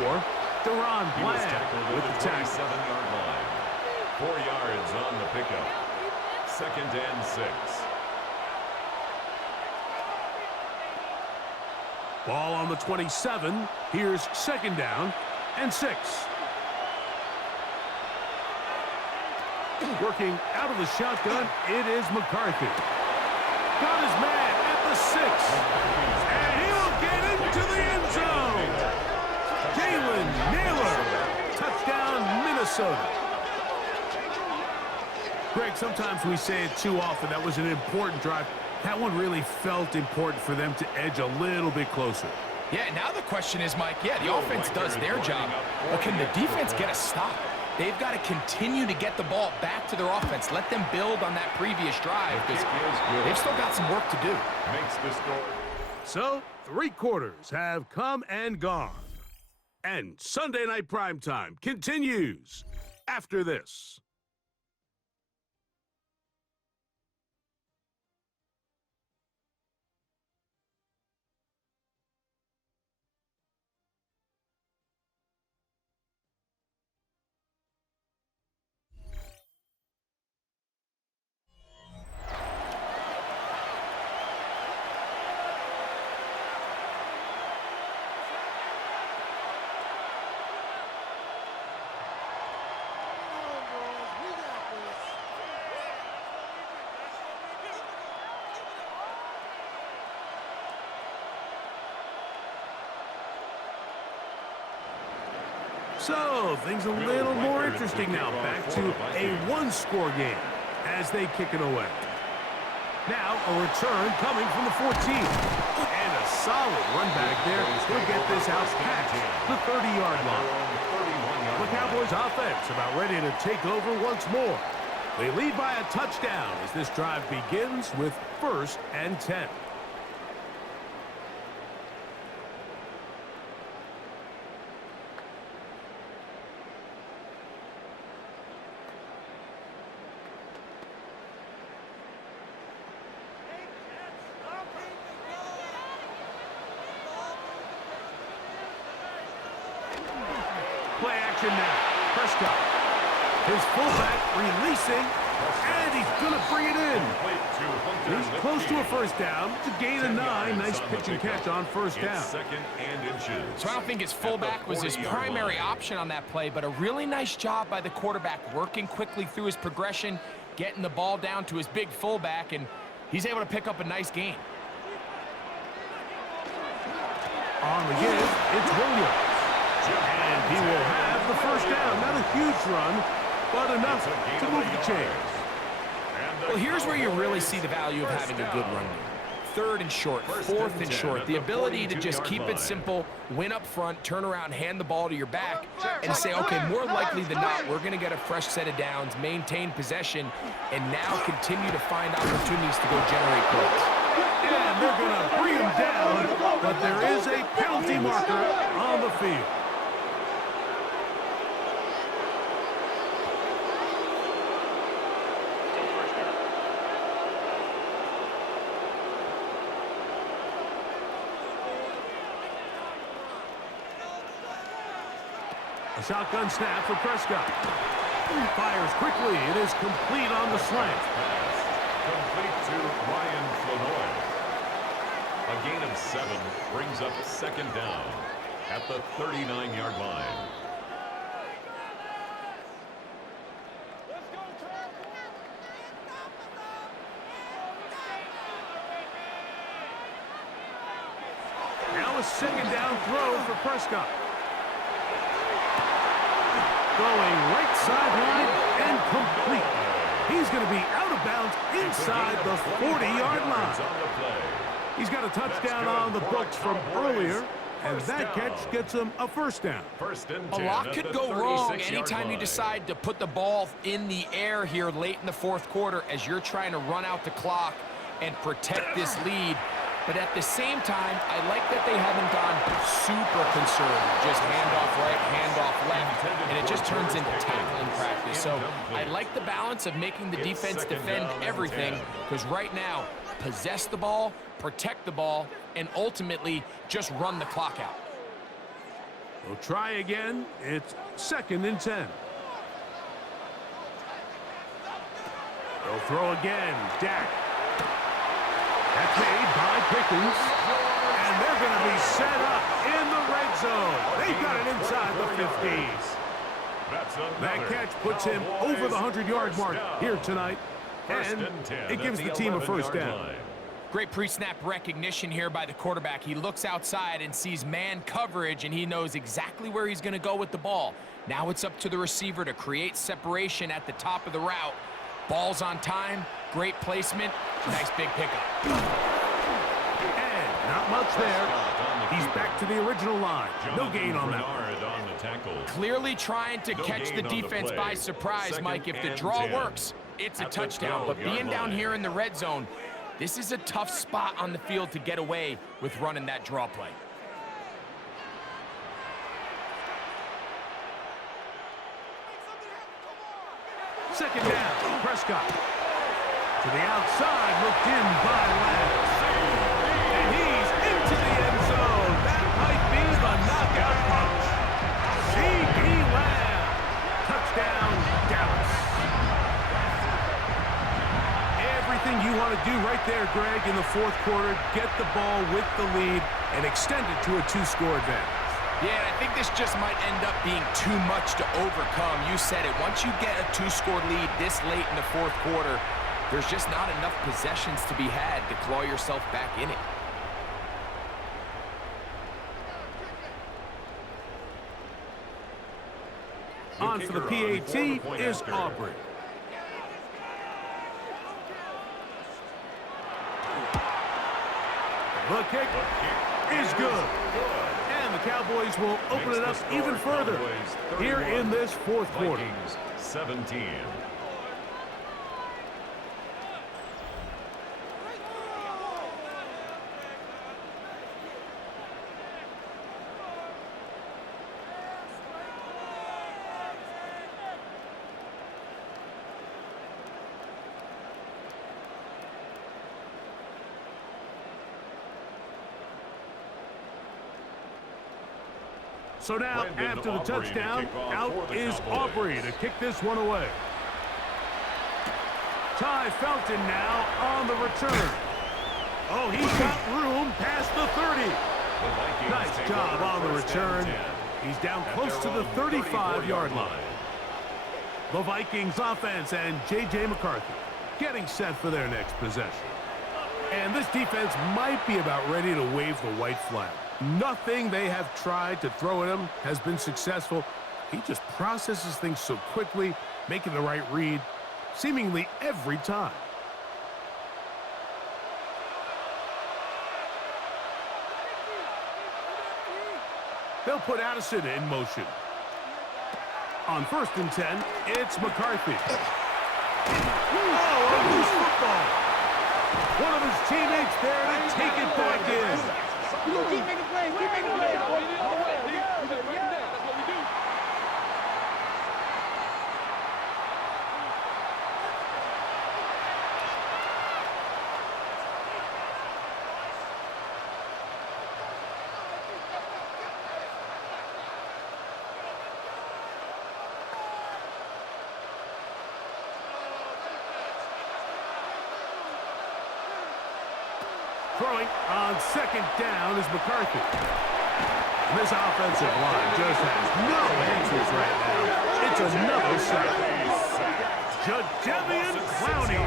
Deron Bland with the tackle. 7-yard line. 4 yards on the pickup. 2nd and 6. Ball on the 27. Here's 2nd down and 6. Working out of the shotgun, it is McCarthy. Got his man at the 6. And he will get into the end zone. Jalen Naylor. Touchdown, Minnesota. Greg Greg, sometimes we say it too often. That was an important drive. That one really felt important for them to edge a little bit closer. Yeah, now the question is, Mike, the offense does their job, but can the defense get a stop? They've got to continue to get the ball back to their offense. Let them build on that previous drive because they've still got some work to do. Makes the score. So, 3 quarters have come and gone. And Sunday Night Primetime continues after this. So, things a little more interesting now. Back to a one-score game as they kick it away. Now, a return coming from the 14. And a solid run back there. He'll get this out past the 30-yard line. The Cowboys offense about ready to take over once more. They lead by a touchdown as this drive begins with 1st and 10. Play action now. Prescott. His fullback releasing, and he's going to bring it in. He's close to a first down. It's a gain of 9. Nice pitch and catch on first down. Second and inches. So I don't think his fullback was his primary option on that play, but a really nice job by the quarterback working quickly through his progression, getting the ball down to his big fullback, and he's able to pick up a nice gain. On the give, it's Williams. And he will have the first down. Not a huge run, but enough to move the chains. Well, here's where you really see the value of having a good run game. 3rd and short, 4th and short. The ability to just keep it simple, win up front, turn around, hand the ball to your back, and say, okay, more likely than not, we're going to get a fresh set of downs, maintain possession, and now continue to find opportunities to go generate plays. And they're going to bring him down, but there is a penalty marker on the field. A shotgun snap for Prescott. Fires quickly. It is complete on the slant. Complete to Ryan Flournoy. A gain of 7 brings up 2nd down at the 39-yard line. Now a 2nd down throw for Prescott. Going right sideline and complete. He's going to be out of bounds inside the 40-yard line. He's got a touchdown on the books from earlier, and that catch gets him a first down. A lot could go wrong anytime you decide to put the ball in the air here late in the 4th quarter as you're trying to run out the clock and protect this lead. But at the same time, I like that they haven't gone super conservative. Just handoff right, handoff left, and it just turns into tackling practice. So I like the balance of making the defense defend everything, because right now, possess the ball, protect the ball, and ultimately just run the clock out. We'll try again. It's 2nd and 10. They'll throw again. Dak. That's made by Pickens. And they're going to be set up in the red zone. They've got it inside the 50s. That catch puts him over the 100-yard mark here tonight. And it gives the team a first down. Great pre-snap recognition here by the quarterback. He looks outside and sees man coverage, and he knows exactly where he's going to go with the ball. Now it's up to the receiver to create separation at the top of the route Ball's on time, great placement, nice big pickup. And not much there. He's back to the original line. No gain on that one. On the tackle. Clearly trying to catch the defense by surprise, Mike. If the draw works, it's a touchdown. But being down here in the red zone, this is a tough spot on the field to get away with running that draw play. Second down, Prescott. To the outside, looked in by Lance. And he's into the end zone. That might be the knockout punch. C.D. Lamb. Touchdown, Dallas. Everything you want to do right there, Greg, in the fourth quarter. Get the ball with the lead and extend it to a two-score advantage. Yeah, I think this just might end up being too much to overcome. You said it. Once you get a two-score lead this late in the fourth quarter, there's just not enough possessions to be had to claw yourself back in it. On for the PAT is Aubrey. The kick is good. And the Cowboys will open it up even further here in this fourth quarter. 17. So now, after the touchdown, out is Aubrey to kick this one away. Ty Felton now on the return. Oh, he's got room past the 30. Nice job on the return. He's down close to the 35-yard line. The Vikings offense and J.J. McCarthy getting set for their next possession. And this defense might be about ready to wave the white flag. Nothing they have tried to throw at him has been successful. He just processes things so quickly, making the right read seemingly every time. They'll put Addison in motion. On 1st and 10, it's McCarthy. Oh, a loose football. One of his teammates there to take it back in. Keep making plays. Keep making plays. Throwing on 2nd down is McCarthy. And this offensive line just has no answers right now. It's another sack. Jadeveon Clowney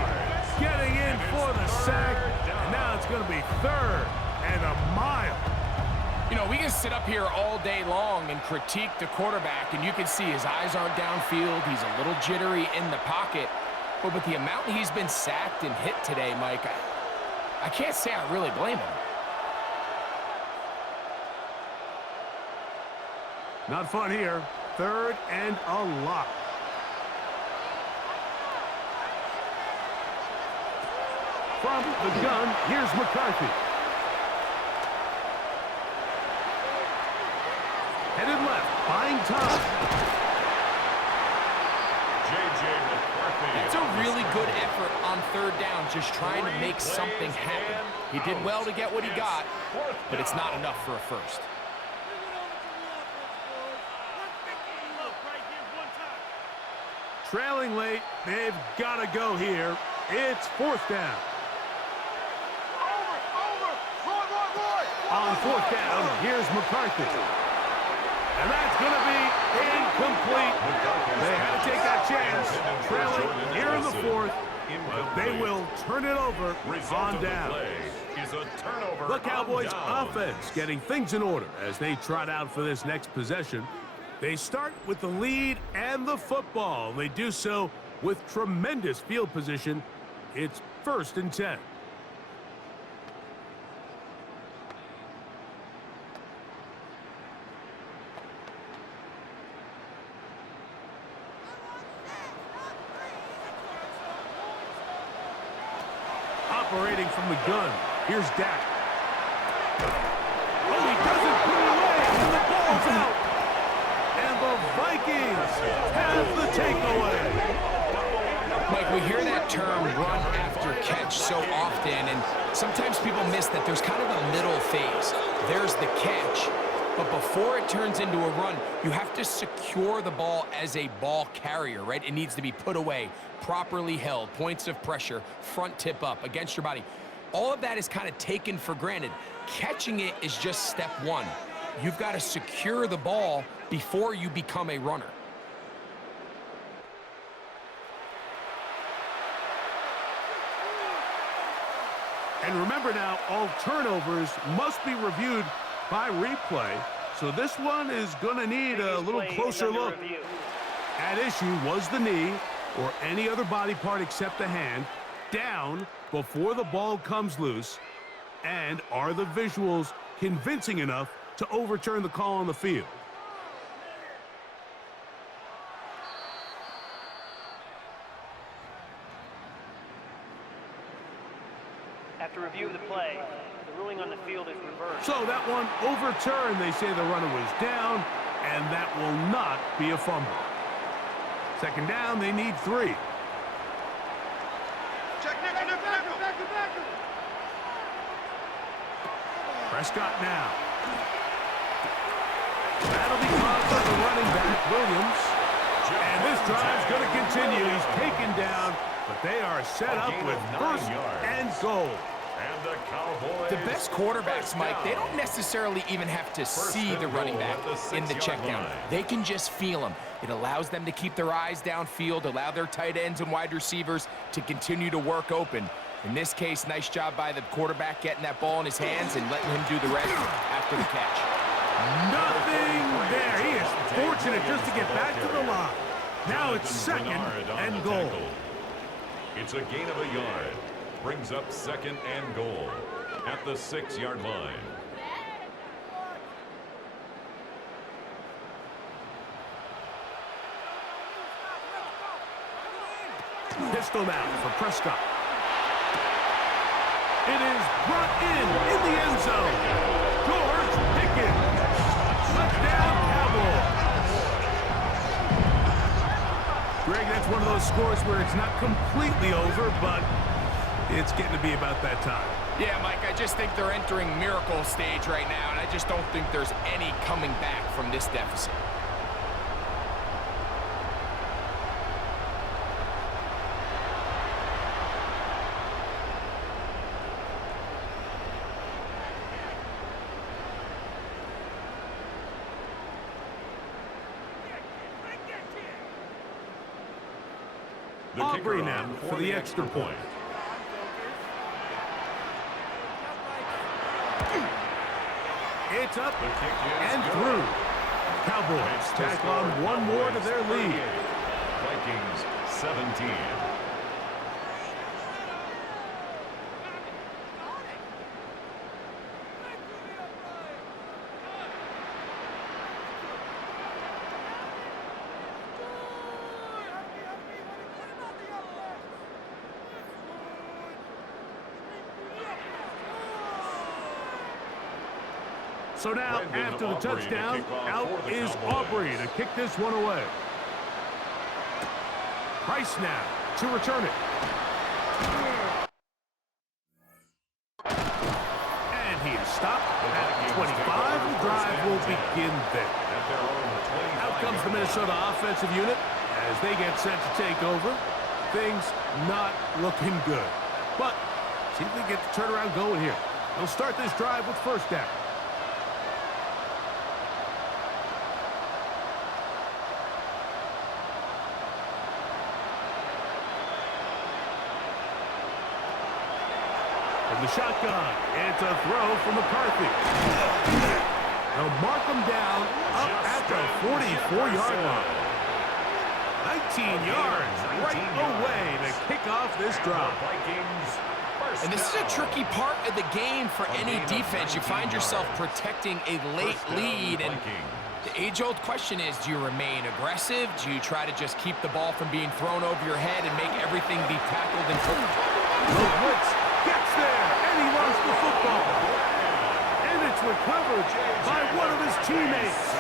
getting in for the sack. And now it's going to be 3rd and a mile. You know, we can sit up here all day long and critique the quarterback, and you can see his eyes aren't downfield. He's a little jittery in the pocket. But with the amount he's been sacked and hit today, Mike, I can't say I really blame him. Not fun here. 3rd and a lot. From the gun, here's McCarthy. Headed left, buying time. That's a really good effort on 3rd down, just trying to make something happen. He did well to get what he got, but it's not enough for a first. Trailing late, they've got to go here. It's 4th down. On 4th down, here's McCarthy. And that's going to be incomplete. They had to take that chance. Trailing here in the 4th, but they will turn it over on down. The Cowboys offense getting things in order as they trot out for this next possession. They start with the lead and the football. They do so With tremendous field position, it's 1st and 10. Operating from the gun, here's Dak. Oh, he doesn't put it away, and the ball's out. And the Vikings have the takeaway. Mike, we hear that term run after catch so often, and sometimes people miss that there's kind of a middle phase. There's the catch, but before it turns into a run, you have to secure the ball as a ball carrier, right? It needs to be put away, properly held, points of pressure, front tip up against your body. All of that is kind of taken for granted. Catching it is just step one. You've got to secure the ball before you become a runner. And remember now, all turnovers must be reviewed by replay. So this one is going to need a little closer look. At issue was the knee or any other body part except the hand down before the ball comes loose. And are the visuals convincing enough to overturn the call on the field? After review of the play, the ruling on the field is reversed. So that one overturned. They say the runner was down, and that will not be a fumble. 2nd down, they need 3. Prescott now. That'll be caught by the running back, Williams. And this drive's going to continue. He's taken down, but they are set up with 1st and goal. And the Cowboys. The best quarterbacks, Mike, they don't necessarily even have to see the running back in the check down. They can just feel him. It allows them to keep their eyes downfield, allow their tight ends and wide receivers to continue to work open. In this case, nice job by the quarterback getting that ball in his hands and letting him do the rest after the catch. Nothing there. He is fortunate just to get back to the line. Now it's 2nd and goal. It's a gain of a yard. Brings up 2nd and goal at the 6-yard line. Pistol now for Prescott. It is brought in the end zone. George Pickens. Touchdown, Cowboys. Greg, that's one of those scores where it's not completely over, but it's getting to be about that time. Yeah, Mike, I just think they're entering miracle stage right now, and I just don't think there's any coming back from this deficit. Aubrey now for the extra point. It's up and through. Cowboys tack on one more to their lead. Vikings 17. So now, after the touchdown, out is Aubrey to kick this one away. Price now to return it. And he is stopped at 25. The drive will begin there. Out comes the Minnesota offensive unit as they get set to take over. Things not looking good. But see if they get the turnaround going here. They'll start this drive with 1st down. The shotgun. It's a throw from McCarthy. They'll mark him down up at the 44-yard line. 19 yards right away to kick off this drive. And this is a tricky part of the game for any defense. You find yourself protecting a late lead, and the age-old question is, do you remain aggressive? Do you try to just keep the ball from being thrown over your head and make everything be tackled and The blitz gets there, and he lost the football. And it's recovered by one of his teammates.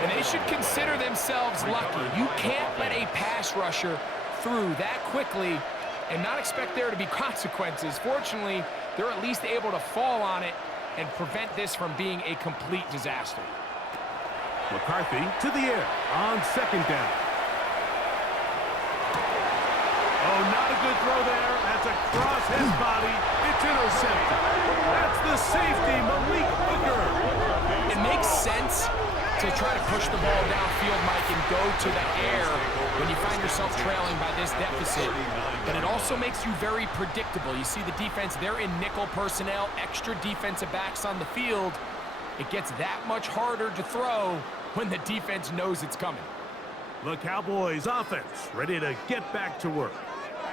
And they should consider themselves lucky. You can't let a pass rusher through that quickly and not expect there to be consequences. Fortunately, they're at least able to fall on it and prevent this from being a complete disaster. McCarthy to the air on second down. Oh, not a good throw there. That's across his body. It's intercepted. That's the safety, Malik Hooker. It makes sense to try to push the ball downfield, Mike, and go to the air when you find yourself trailing by this deficit. But it also makes you very predictable. You see the defense, they're in nickel personnel, extra defensive backs on the field. It gets that much harder to throw when the defense knows it's coming. The Cowboys offense ready to get back to work.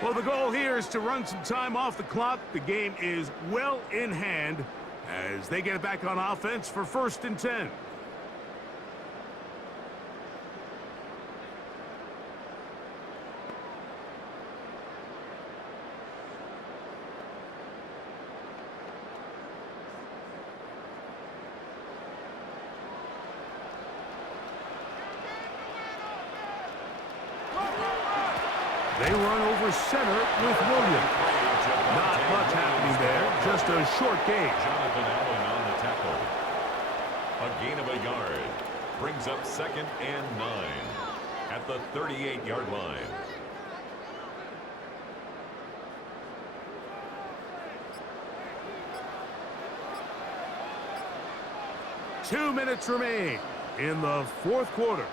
Well, the goal here is to run some time off the clock. The game is well in hand as they get it back on offense for 1st and 10. They run over center with Williams. Not much happening there, just a short gain. Jonathan Allen on the tackle. A gain of a yard. Brings up 2nd and 9 at the 38-yard line. Two minutes remain in the 4th quarter.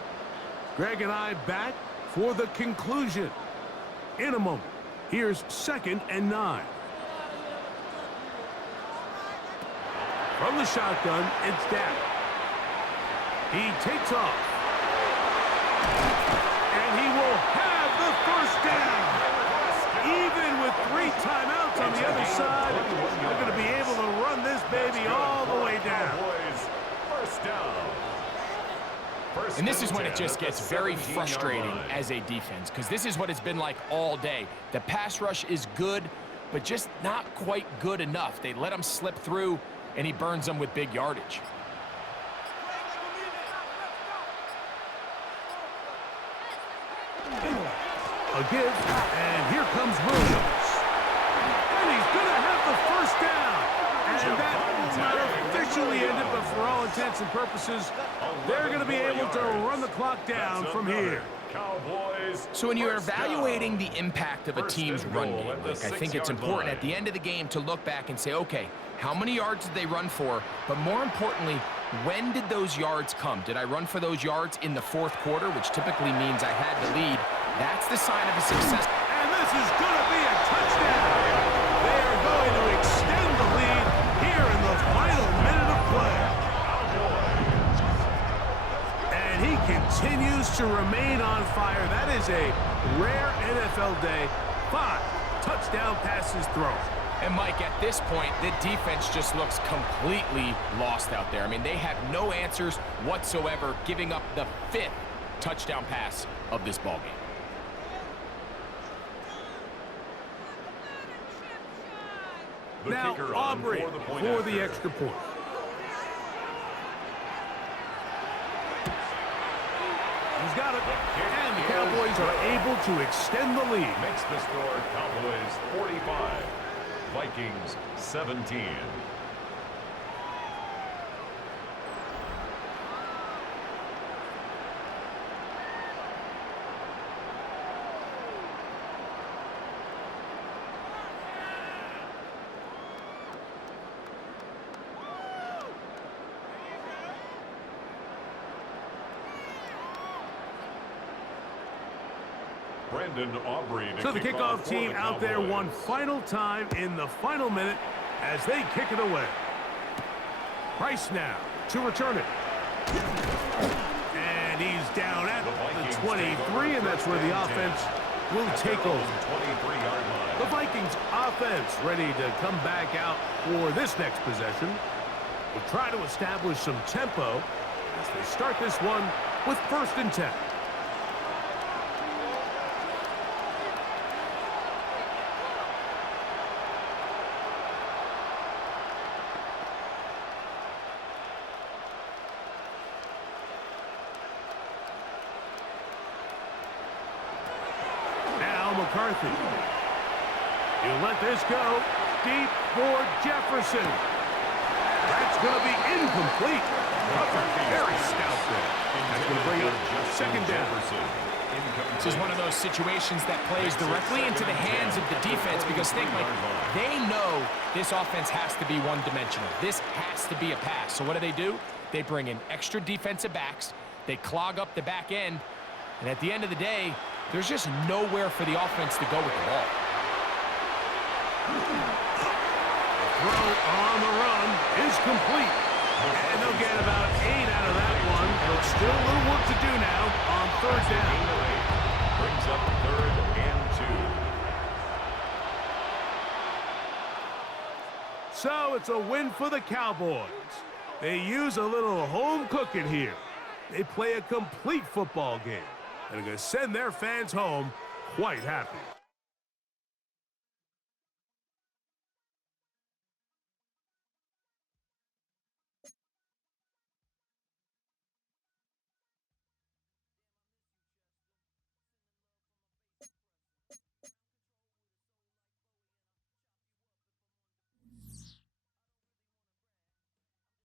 Greg and I back for the conclusion. In a moment, here's 2nd and 9. From the shotgun, it's Dak. He takes off. And he will have the 1st down. Even with 3 timeouts on the other side, they're going to be able to run this baby all the way down. First down. And this is when it just gets very frustrating as a defense, because this is what it's been like all day. The pass rush is good, but just not quite good enough. They let him slip through, and he burns them with big yardage. A give, and here comes Williams. And he's going to have the 1st down. And that will not officially end it, but for all intents and purposes, they're going to be able to run the clock down from here. So when you're evaluating the impact of a team's run game, Mike, I think it's important at the end of the game to look back and say, okay, how many yards did they run for? But more importantly, when did those yards come? Did I run for those yards in the 4th quarter, which typically means I had the lead? That's the sign of a success. And this is going to be a touchdown. They are going to extend the lead here in the final minute of play. And he continues to remain on fire. That is a rare NFL day. 5 touchdown passes thrown. And Mike, at this point, the defense just looks completely lost out there. I mean, they have no answers whatsoever, giving up the 5th touchdown pass of this ballgame. Now Aubrey for the extra point. He's got it, and the Cowboys are able to extend the lead. Makes the score Cowboys 45, Vikings 17. Brandon Aubrey. So the kickoff team out there one final time in the final minute as they kick it away. Price now to return it. And And he's down at the 23, and that's where the offense will take over. 23-yard line. The Vikings offense ready to come back out for this next possession. Will try to establish some tempo as they start this one with 1st and 10. McCarthy. You let this go deep for Jefferson. That's going to be incomplete. Very stout there. That's going to bring up 2nd down. This is one of those situations that plays directly into the hands of the defense because think like they know this offense has to be one-dimensional. This has to be a pass. So what do? They bring in extra defensive backs. They clog up the back end. And at the end of the day, there's just nowhere for the offense to go with the ball. Throw on the run is complete. And they'll get about 8 out of that one. But still a little work to do now on 3rd down. Brings up 3rd and 2. So it's a win for the Cowboys. They use a little home cooking here. They play a complete football game. And are going to send their fans home quite happy.